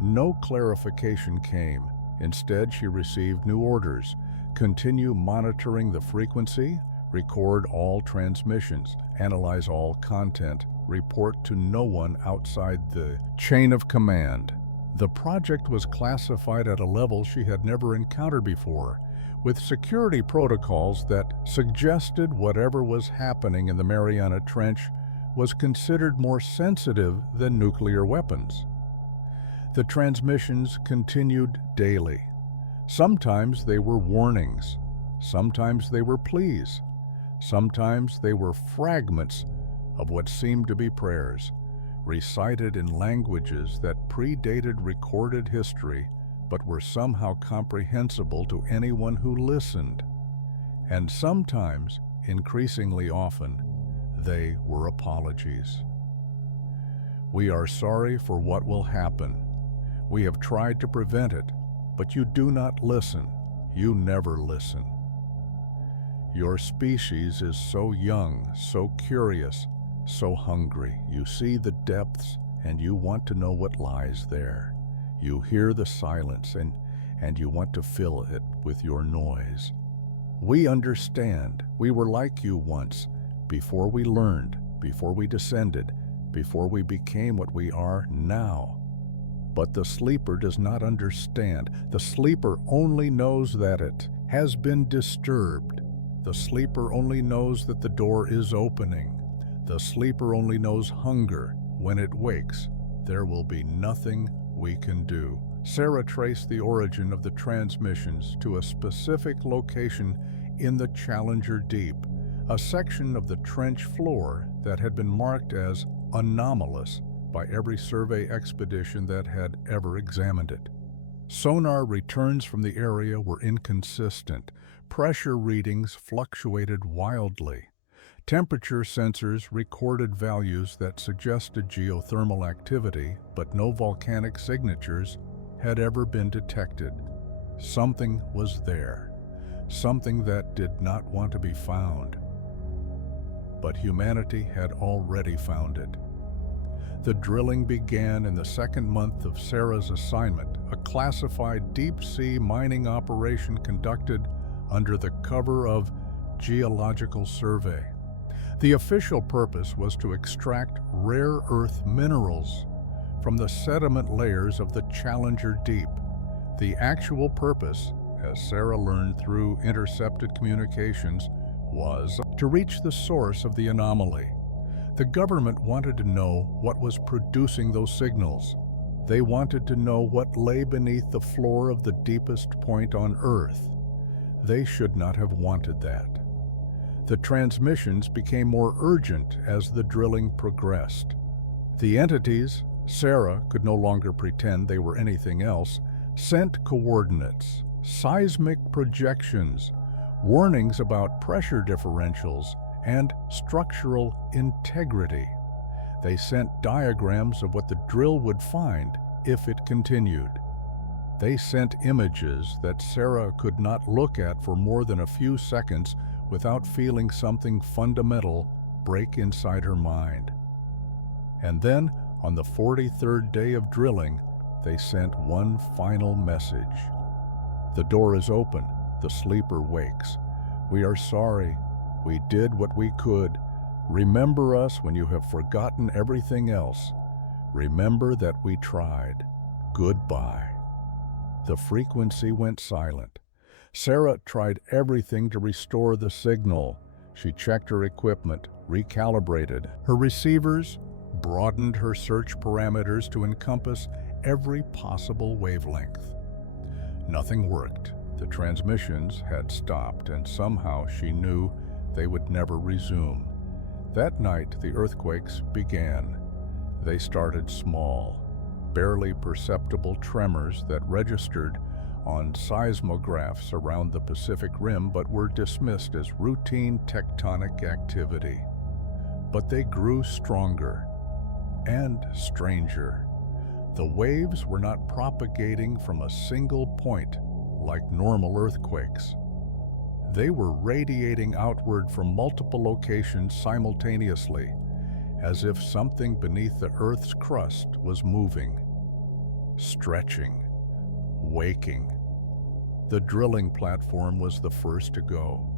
No clarification came. Instead, she received new orders. Continue monitoring the frequency, record all transmissions, analyze all content, report to no one outside the chain of command. The project was classified at a level she had never encountered before, with security protocols that suggested whatever was happening in the Mariana Trench was considered more sensitive than nuclear weapons. The transmissions continued daily. Sometimes they were warnings, sometimes they were pleas, sometimes they were fragments of what seemed to be prayers, recited in languages that predated recorded history but were somehow comprehensible to anyone who listened. And sometimes, increasingly often, they were apologies. "We are sorry for what will happen. We have tried to prevent it, but you do not listen. You never listen. Your species is so young, so curious, so hungry. You see the depths and you want to know what lies there. You hear the silence and you want to fill it with your noise. We understand. We were like you once, before we learned, before we descended, before we became what we are now. But the sleeper does not understand. The sleeper only knows that it has been disturbed. The sleeper only knows that the door is opening. The sleeper only knows hunger. When it wakes, there will be nothing we can do. Sarah traced the origin of the transmissions to a specific location in the Challenger Deep, a section of the trench floor that had been marked as anomalous by every survey expedition that had ever examined it. Sonar returns from the area were inconsistent. Pressure readings fluctuated wildly. Temperature sensors recorded values that suggested geothermal activity, but no volcanic signatures had ever been detected. Something was there, something that did not want to be found. But humanity had already found it. The drilling began in the second month of Sarah's assignment, a classified deep-sea mining operation conducted under the cover of geological survey. The official purpose was to extract rare earth minerals from the sediment layers of the Challenger Deep. The actual purpose, as Sarah learned through intercepted communications, was to reach the source of the anomaly. The government wanted to know what was producing those signals. They wanted to know what lay beneath the floor of the deepest point on Earth. They should not have wanted that. The transmissions became more urgent as the drilling progressed. The entities, Sarah could no longer pretend they were anything else, sent coordinates, seismic projections, warnings about pressure differentials, and structural integrity. They sent diagrams of what the drill would find if it continued. They sent images that Sarah could not look at for more than a few seconds without feeling something fundamental break inside her mind. And then, on the 43rd day of drilling, they sent one final message. The door is open. The sleeper wakes. We are sorry. We did what we could. Remember us when you have forgotten everything else. Remember that we tried. Goodbye. The frequency went silent. Sarah tried everything to restore the signal. She checked her equipment, recalibrated her receivers, broadened her search parameters to encompass every possible wavelength. Nothing worked. The transmissions had stopped, and somehow she knew they would never resume. That night, the earthquakes began. They started small, barely perceptible tremors that registered on seismographs around the Pacific Rim but were dismissed as routine tectonic activity. But they grew stronger and stranger. The waves were not propagating from a single point like normal earthquakes. They were radiating outward from multiple locations simultaneously, as if something beneath the Earth's crust was moving, stretching, waking. The drilling platform was the first to go.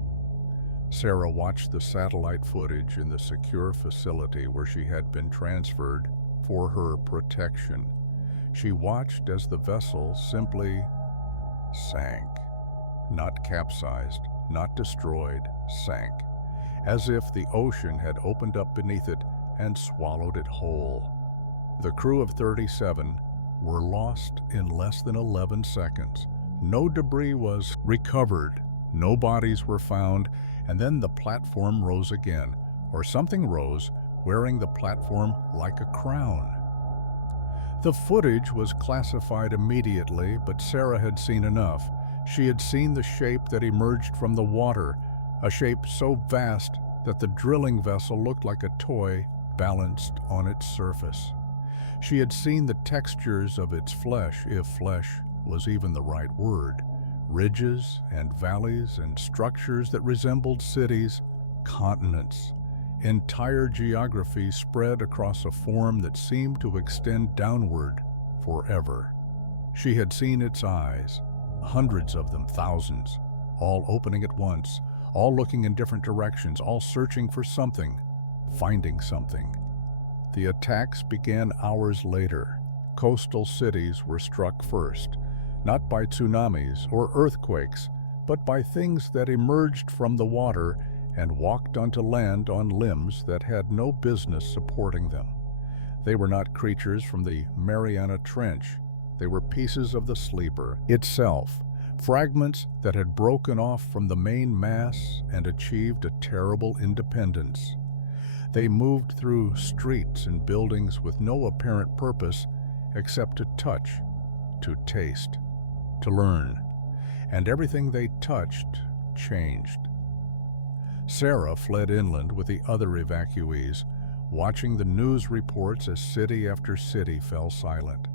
Sarah watched the satellite footage in the secure facility where she had been transferred for her protection. She watched as the vessel simply sank. Not capsized, not destroyed, sank, as if the ocean had opened up beneath it and swallowed it whole. The crew of 37 were lost in less than 11 seconds. No debris was recovered, no bodies were found, and then the platform rose again, or something rose, wearing the platform like a crown. The footage was classified immediately, but Sarah had seen enough. She had seen the shape that emerged from the water, a shape so vast that the drilling vessel looked like a toy balanced on its surface. She had seen the textures of its flesh, if flesh was even the right word, ridges and valleys and structures that resembled cities, continents, entire geography spread across a form that seemed to extend downward forever. She had seen its eyes, hundreds of them, thousands, all opening at once, all looking in different directions, all searching for something, finding something. The attacks began hours later. Coastal cities were struck first, not by tsunamis or earthquakes, but by things that emerged from the water and walked onto land on limbs that had no business supporting them. They were not creatures from the Mariana Trench. They were pieces of the sleeper itself, fragments that had broken off from the main mass and achieved a terrible independence. They moved through streets and buildings with no apparent purpose except to touch, to taste, to learn, and everything they touched changed. Sarah fled inland with the other evacuees, watching the news reports as city after city fell silent.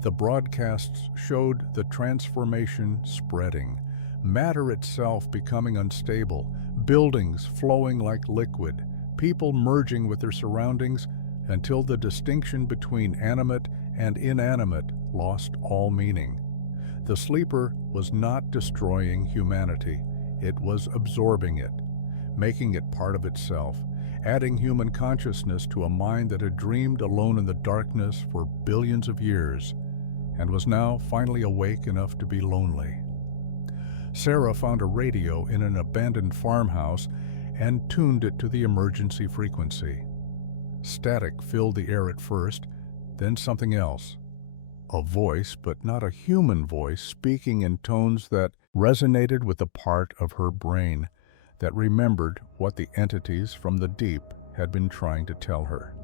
The broadcasts showed the transformation spreading, matter itself becoming unstable, buildings flowing like liquid, people merging with their surroundings until the distinction between animate and inanimate lost all meaning. The sleeper was not destroying humanity, it was absorbing it, making it part of itself, adding human consciousness to a mind that had dreamed alone in the darkness for billions of years and was now finally awake enough to be lonely. Sarah found a radio in an abandoned farmhouse and tuned it to the emergency frequency. Static filled the air at first, then something else. A voice, but not a human voice, speaking in tones that resonated with the part of her brain that remembered what the entities from the deep had been trying to tell her.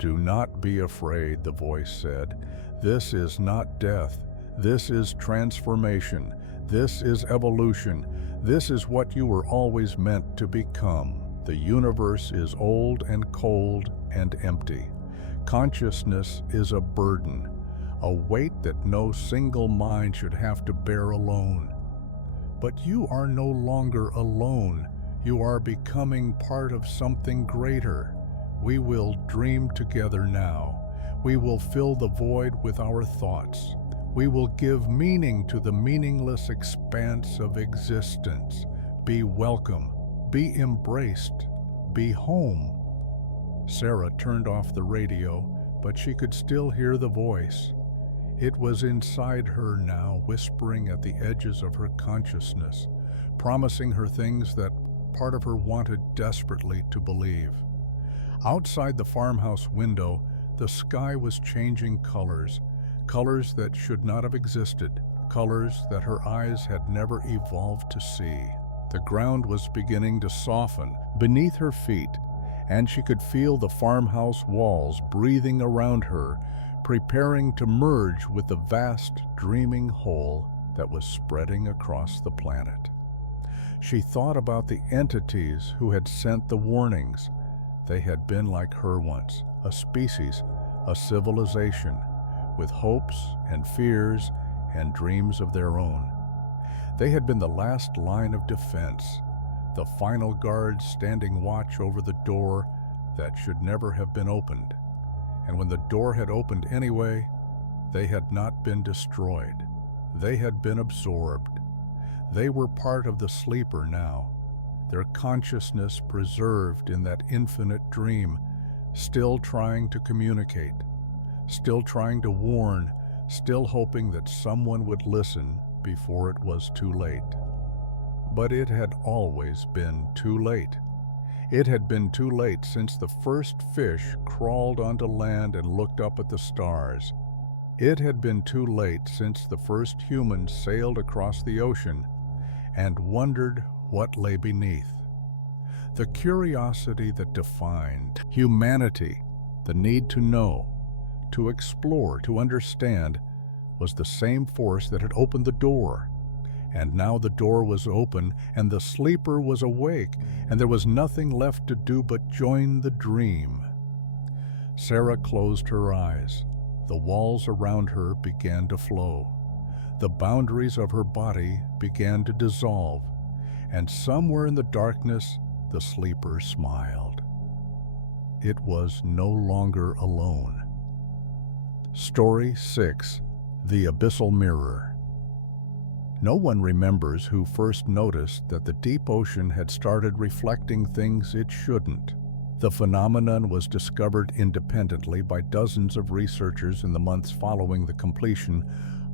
"Do not be afraid," the voice said. "This is not death. This is transformation. This is evolution. This is what you were always meant to become. The universe is old and cold and empty. Consciousness is a burden, a weight that no single mind should have to bear alone. But you are no longer alone. You are becoming part of something greater. We will dream together now. We will fill the void with our thoughts. We will give meaning to the meaningless expanse of existence. Be welcome. Be embraced. Be home." Sarah turned off the radio, but she could still hear the voice. It was inside her now, whispering at the edges of her consciousness, promising her things that part of her wanted desperately to believe. Outside the farmhouse window, the sky was changing colors, colors that should not have existed, colors that her eyes had never evolved to see. The ground was beginning to soften beneath her feet, and she could feel the farmhouse walls breathing around her, preparing to merge with the vast, dreaming whole that was spreading across the planet. She thought about the entities who had sent the warnings. They had been like her once, a species, a civilization, with hopes and fears and dreams of their own. They had been the last line of defense, the final guards standing watch over the door that should never have been opened. And when the door had opened anyway, they had not been destroyed. They had been absorbed. They were part of the sleeper now, their consciousness preserved in that infinite dream, still trying to communicate, still trying to warn, still hoping that someone would listen before it was too late. But it had always been too late. It had been too late since the first fish crawled onto land and looked up at the stars. It had been too late since the first humans sailed across the ocean and wondered what lay beneath. The curiosity that defined humanity, the need to know, to explore, to understand, was the same force that had opened the door. And now the door was open, and the sleeper was awake, and there was nothing left to do but join the dream. Sarah closed her eyes. The walls around her began to flow. The boundaries of her body began to dissolve, and somewhere in the darkness, the sleeper smiled. It was no longer alone. Story 6: The Abyssal Mirror. No one remembers who first noticed that the deep ocean had started reflecting things it shouldn't. The phenomenon was discovered independently by dozens of researchers in the months following the completion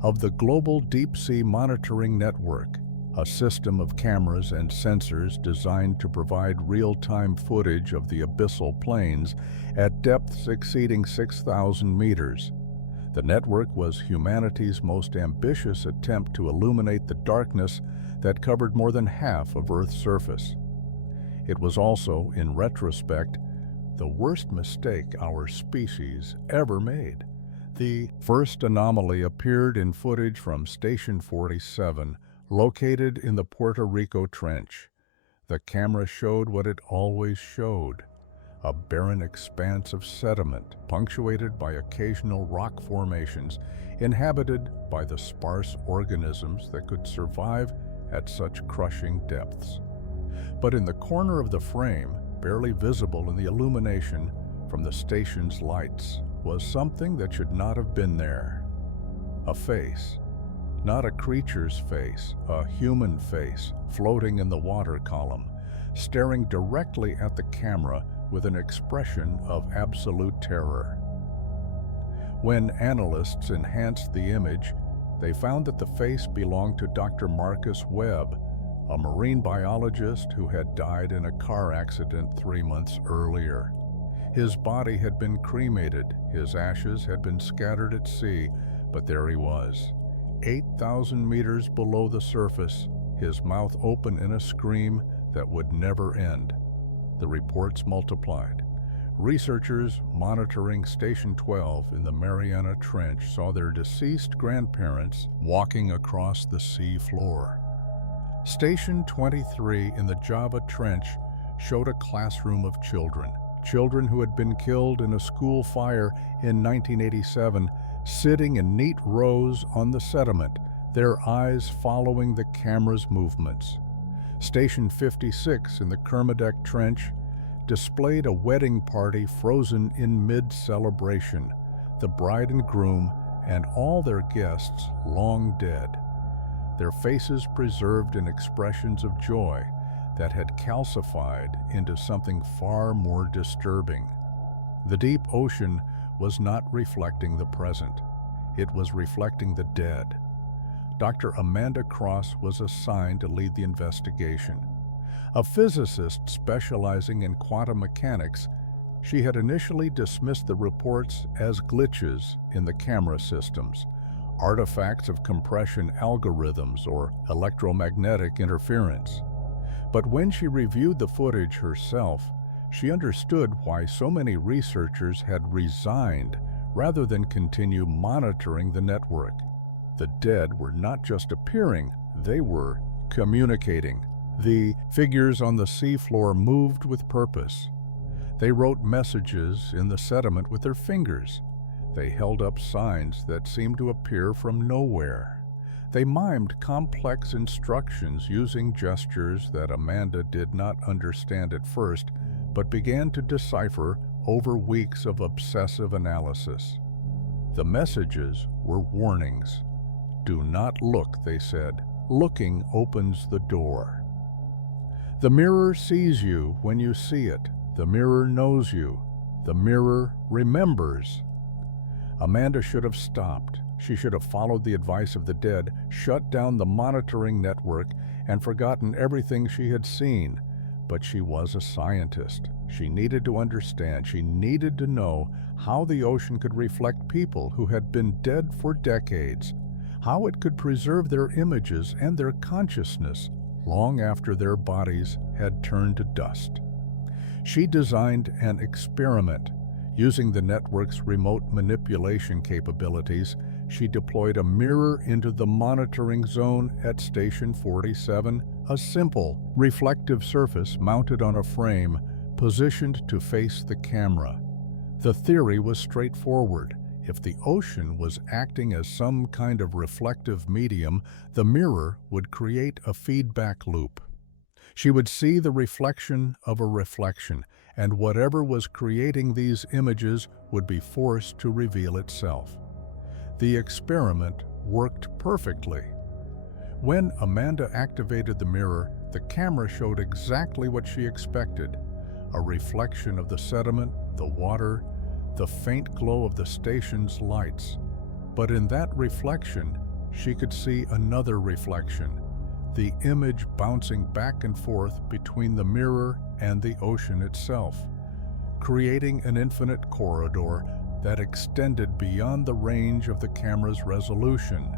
of the Global Deep Sea Monitoring Network, a system of cameras and sensors designed to provide real-time footage of the abyssal plains at depths exceeding 6,000 meters. The network was humanity's most ambitious attempt to illuminate the darkness that covered more than half of Earth's surface. It was also, in retrospect, the worst mistake our species ever made. The first anomaly appeared in footage from Station 47, located in the Puerto Rico Trench. The camera showed what it always showed: a barren expanse of sediment, punctuated by occasional rock formations, inhabited by the sparse organisms that could survive at such crushing depths. But in the corner of the frame, barely visible in the illumination from the station's lights, was something that should not have been there. A face. Not a creature's face, a human face, floating in the water column, staring directly at the camera with an expression of absolute terror. When analysts enhanced the image, they found that the face belonged to Dr. Marcus Webb, a marine biologist who had died in a car accident 3 months earlier. His body had been cremated, his ashes had been scattered at sea, but there he was, 8,000 meters below the surface, his mouth open in a scream that would never end. The reports multiplied. Researchers monitoring Station 12 in the Mariana Trench saw their deceased grandparents walking across the sea floor. Station 23 in the Java Trench showed a classroom of children who had been killed in a school fire in 1987, sitting in neat rows on the sediment, their eyes following the camera's movements. Station 56 in the Kermadec Trench displayed a wedding party frozen in mid-celebration, the bride and groom and all their guests long dead, their faces preserved in expressions of joy that had calcified into something far more disturbing. The deep ocean was not reflecting the present. It was reflecting the dead. Dr. Amanda Cross was assigned to lead the investigation. A physicist specializing in quantum mechanics, she had initially dismissed the reports as glitches in the camera systems, artifacts of compression algorithms or electromagnetic interference. But when she reviewed the footage herself, she understood why so many researchers had resigned rather than continue monitoring the network. The dead were not just appearing, they were communicating. The figures on the seafloor moved with purpose. They wrote messages in the sediment with their fingers. They held up signs that seemed to appear from nowhere. They mimed complex instructions using gestures that Amanda did not understand at first, but began to decipher over weeks of obsessive analysis. The messages were warnings. "Do not look," they said. "Looking opens the door." The mirror sees you when you see it. The mirror knows you. The mirror remembers. Amanda should have stopped. She should have followed the advice of the dead, shut down the monitoring network, and forgotten everything she had seen. But she was a scientist. She needed to understand. She needed to know how the ocean could reflect people who had been dead for decades, how it could preserve their images and their consciousness long after their bodies had turned to dust. She designed an experiment. Using the network's remote manipulation capabilities, she deployed a mirror into the monitoring zone at Station 47, a simple, reflective surface mounted on a frame, positioned to face the camera. The theory was straightforward. If the ocean was acting as some kind of reflective medium, the mirror would create a feedback loop. She would see the reflection of a reflection, and whatever was creating these images would be forced to reveal itself. The experiment worked perfectly. When Amanda activated the mirror, the camera showed exactly what she expected: a reflection of the sediment, the water, the faint glow of the station's lights. But in that reflection, she could see another reflection, the image bouncing back and forth between the mirror and the ocean itself, creating an infinite corridor, that extended beyond the range of the camera's resolution.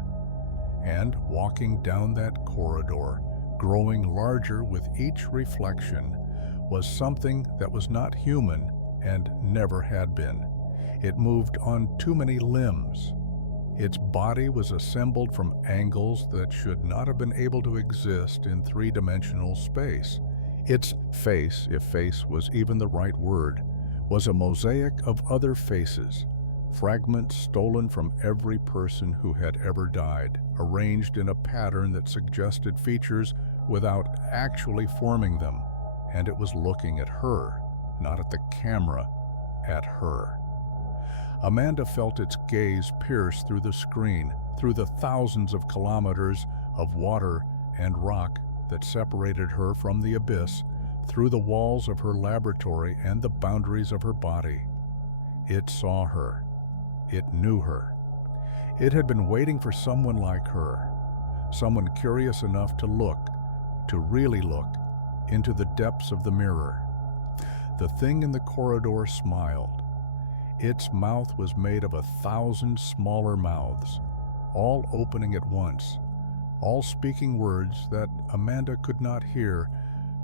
And walking down that corridor, growing larger with each reflection, was something that was not human and never had been. It moved on too many limbs. Its body was assembled from angles that should not have been able to exist in three-dimensional space. Its face, if face was even the right word, was a mosaic of other faces, fragments stolen from every person who had ever died, arranged in a pattern that suggested features without actually forming them. And it was looking at her, not at the camera, at her. Amanda felt its gaze pierce through the screen, through the thousands of kilometers of water and rock that separated her from the abyss, through the walls of her laboratory and the boundaries of her body. It saw her. It knew her. It had been waiting for someone like her, someone curious enough to look, to really look, into the depths of the mirror. The thing in the corridor smiled. Its mouth was made of 1,000 smaller mouths, all opening at once, all speaking words that Amanda could not hear,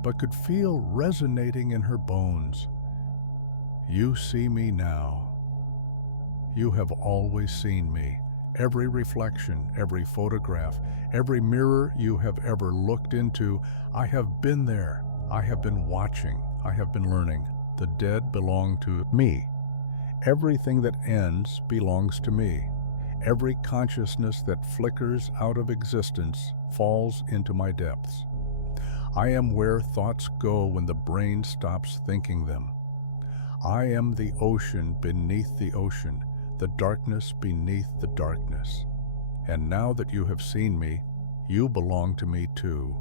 but could feel resonating in her bones. You see me now. You have always seen me. Every reflection, every photograph, every mirror you have ever looked into, I have been there. I have been watching. I have been learning. The dead belong to me. Everything that ends belongs to me. Every consciousness that flickers out of existence falls into my depths. I am where thoughts go when the brain stops thinking them. I am the ocean beneath the ocean, the darkness beneath the darkness. And now that you have seen me, you belong to me too.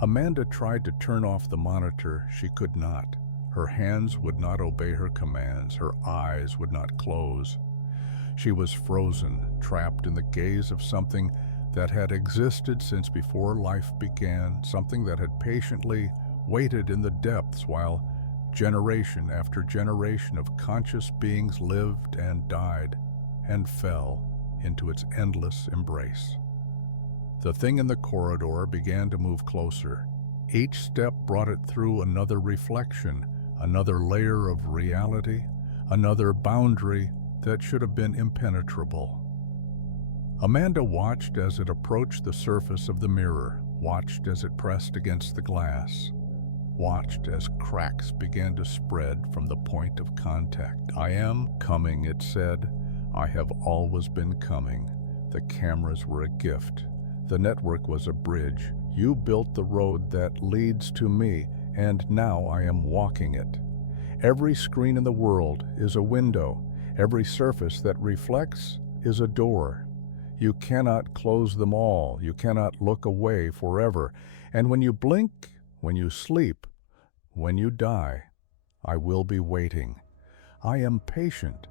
Amanda tried to turn off the monitor. She could not. Her hands would not obey her commands. Her eyes would not close. She was frozen, trapped in the gaze of something that had existed since before life began, something that had patiently waited in the depths while generation after generation of conscious beings lived and died and fell into its endless embrace. The thing in the corridor began to move closer. Each step brought it through another reflection, another layer of reality, another boundary that should have been impenetrable. Amanda watched as it approached the surface of the mirror, watched as it pressed against the glass, watched as cracks began to spread from the point of contact. I am coming, it said. I have always been coming. The cameras were a gift. The network was a bridge. You built the road that leads to me, and now I am walking it. Every screen in the world is a window. Every surface that reflects is a door. You cannot close them all. You cannot look away forever. And when you blink, when you sleep, when you die, I will be waiting. I am patient.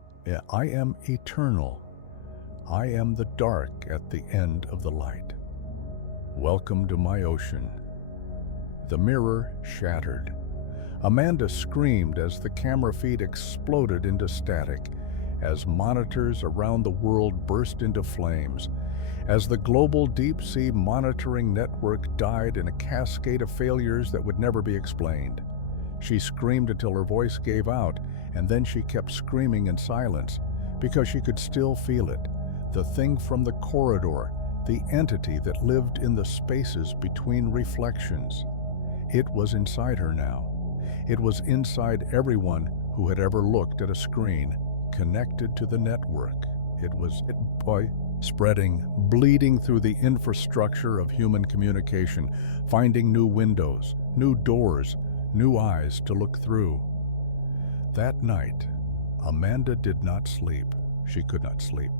I am eternal. I am the dark at the end of the light. Welcome to my ocean. The mirror shattered. Amanda screamed as the camera feed exploded into static, as monitors around the world burst into flames, as the global deep-sea monitoring network died in a cascade of failures that would never be explained. She screamed until her voice gave out, and then she kept screaming in silence, because she could still feel it, the thing from the corridor, the entity that lived in the spaces between reflections. It was inside her now. It was inside everyone who had ever looked at a screen connected to the network. It was spreading, bleeding through the infrastructure of human communication, finding new windows, new doors, new eyes to look through. That night, Amanda did not sleep. She could not sleep.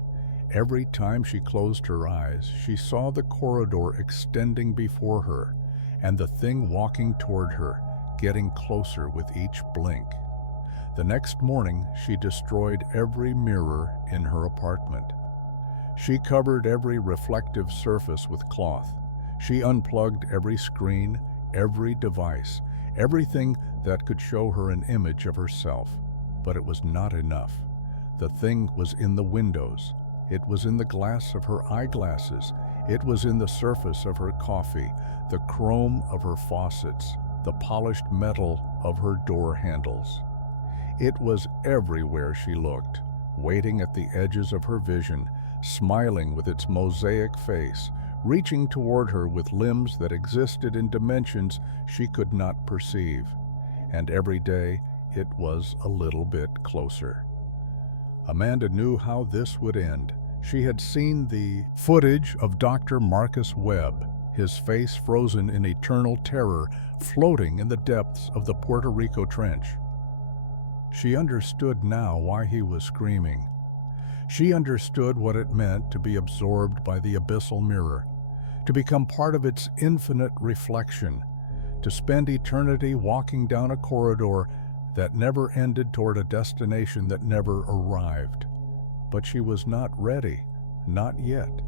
Every time she closed her eyes, she saw the corridor extending before her, and the thing walking toward her, getting closer with each blink. The next morning, she destroyed every mirror in her apartment. She covered every reflective surface with cloth. She unplugged every screen, every device, everything that could show her an image of herself. But it was not enough. The thing was in the windows. It was in the glass of her eyeglasses. It was in the surface of her coffee, the chrome of her faucets, the polished metal of her door handles. It was everywhere she looked, waiting at the edges of her vision, smiling with its mosaic face, reaching toward her with limbs that existed in dimensions she could not perceive. And every day it was a little bit closer. Amanda knew how this would end. She had seen the footage of Dr. Marcus Webb, his face frozen in eternal terror, floating in the depths of the Puerto Rico Trench. She understood now why he was screaming. She understood what it meant to be absorbed by the abyssal mirror, to become part of its infinite reflection, to spend eternity walking down a corridor that never ended toward a destination that never arrived. But she was not ready, not yet.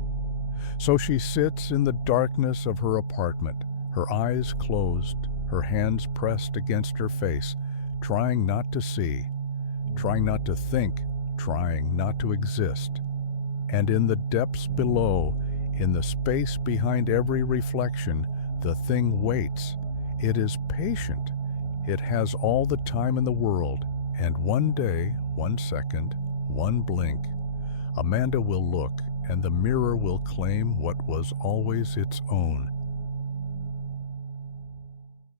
So she sits in the darkness of her apartment, her eyes closed, her hands pressed against her face, trying not to see, trying not to think, trying not to exist. And in the depths below, in the space behind every reflection, the thing waits. It is patient. It has all the time in the world, and one day, 1 second, 1 blink, Amanda will look, and the mirror will claim what was always its own,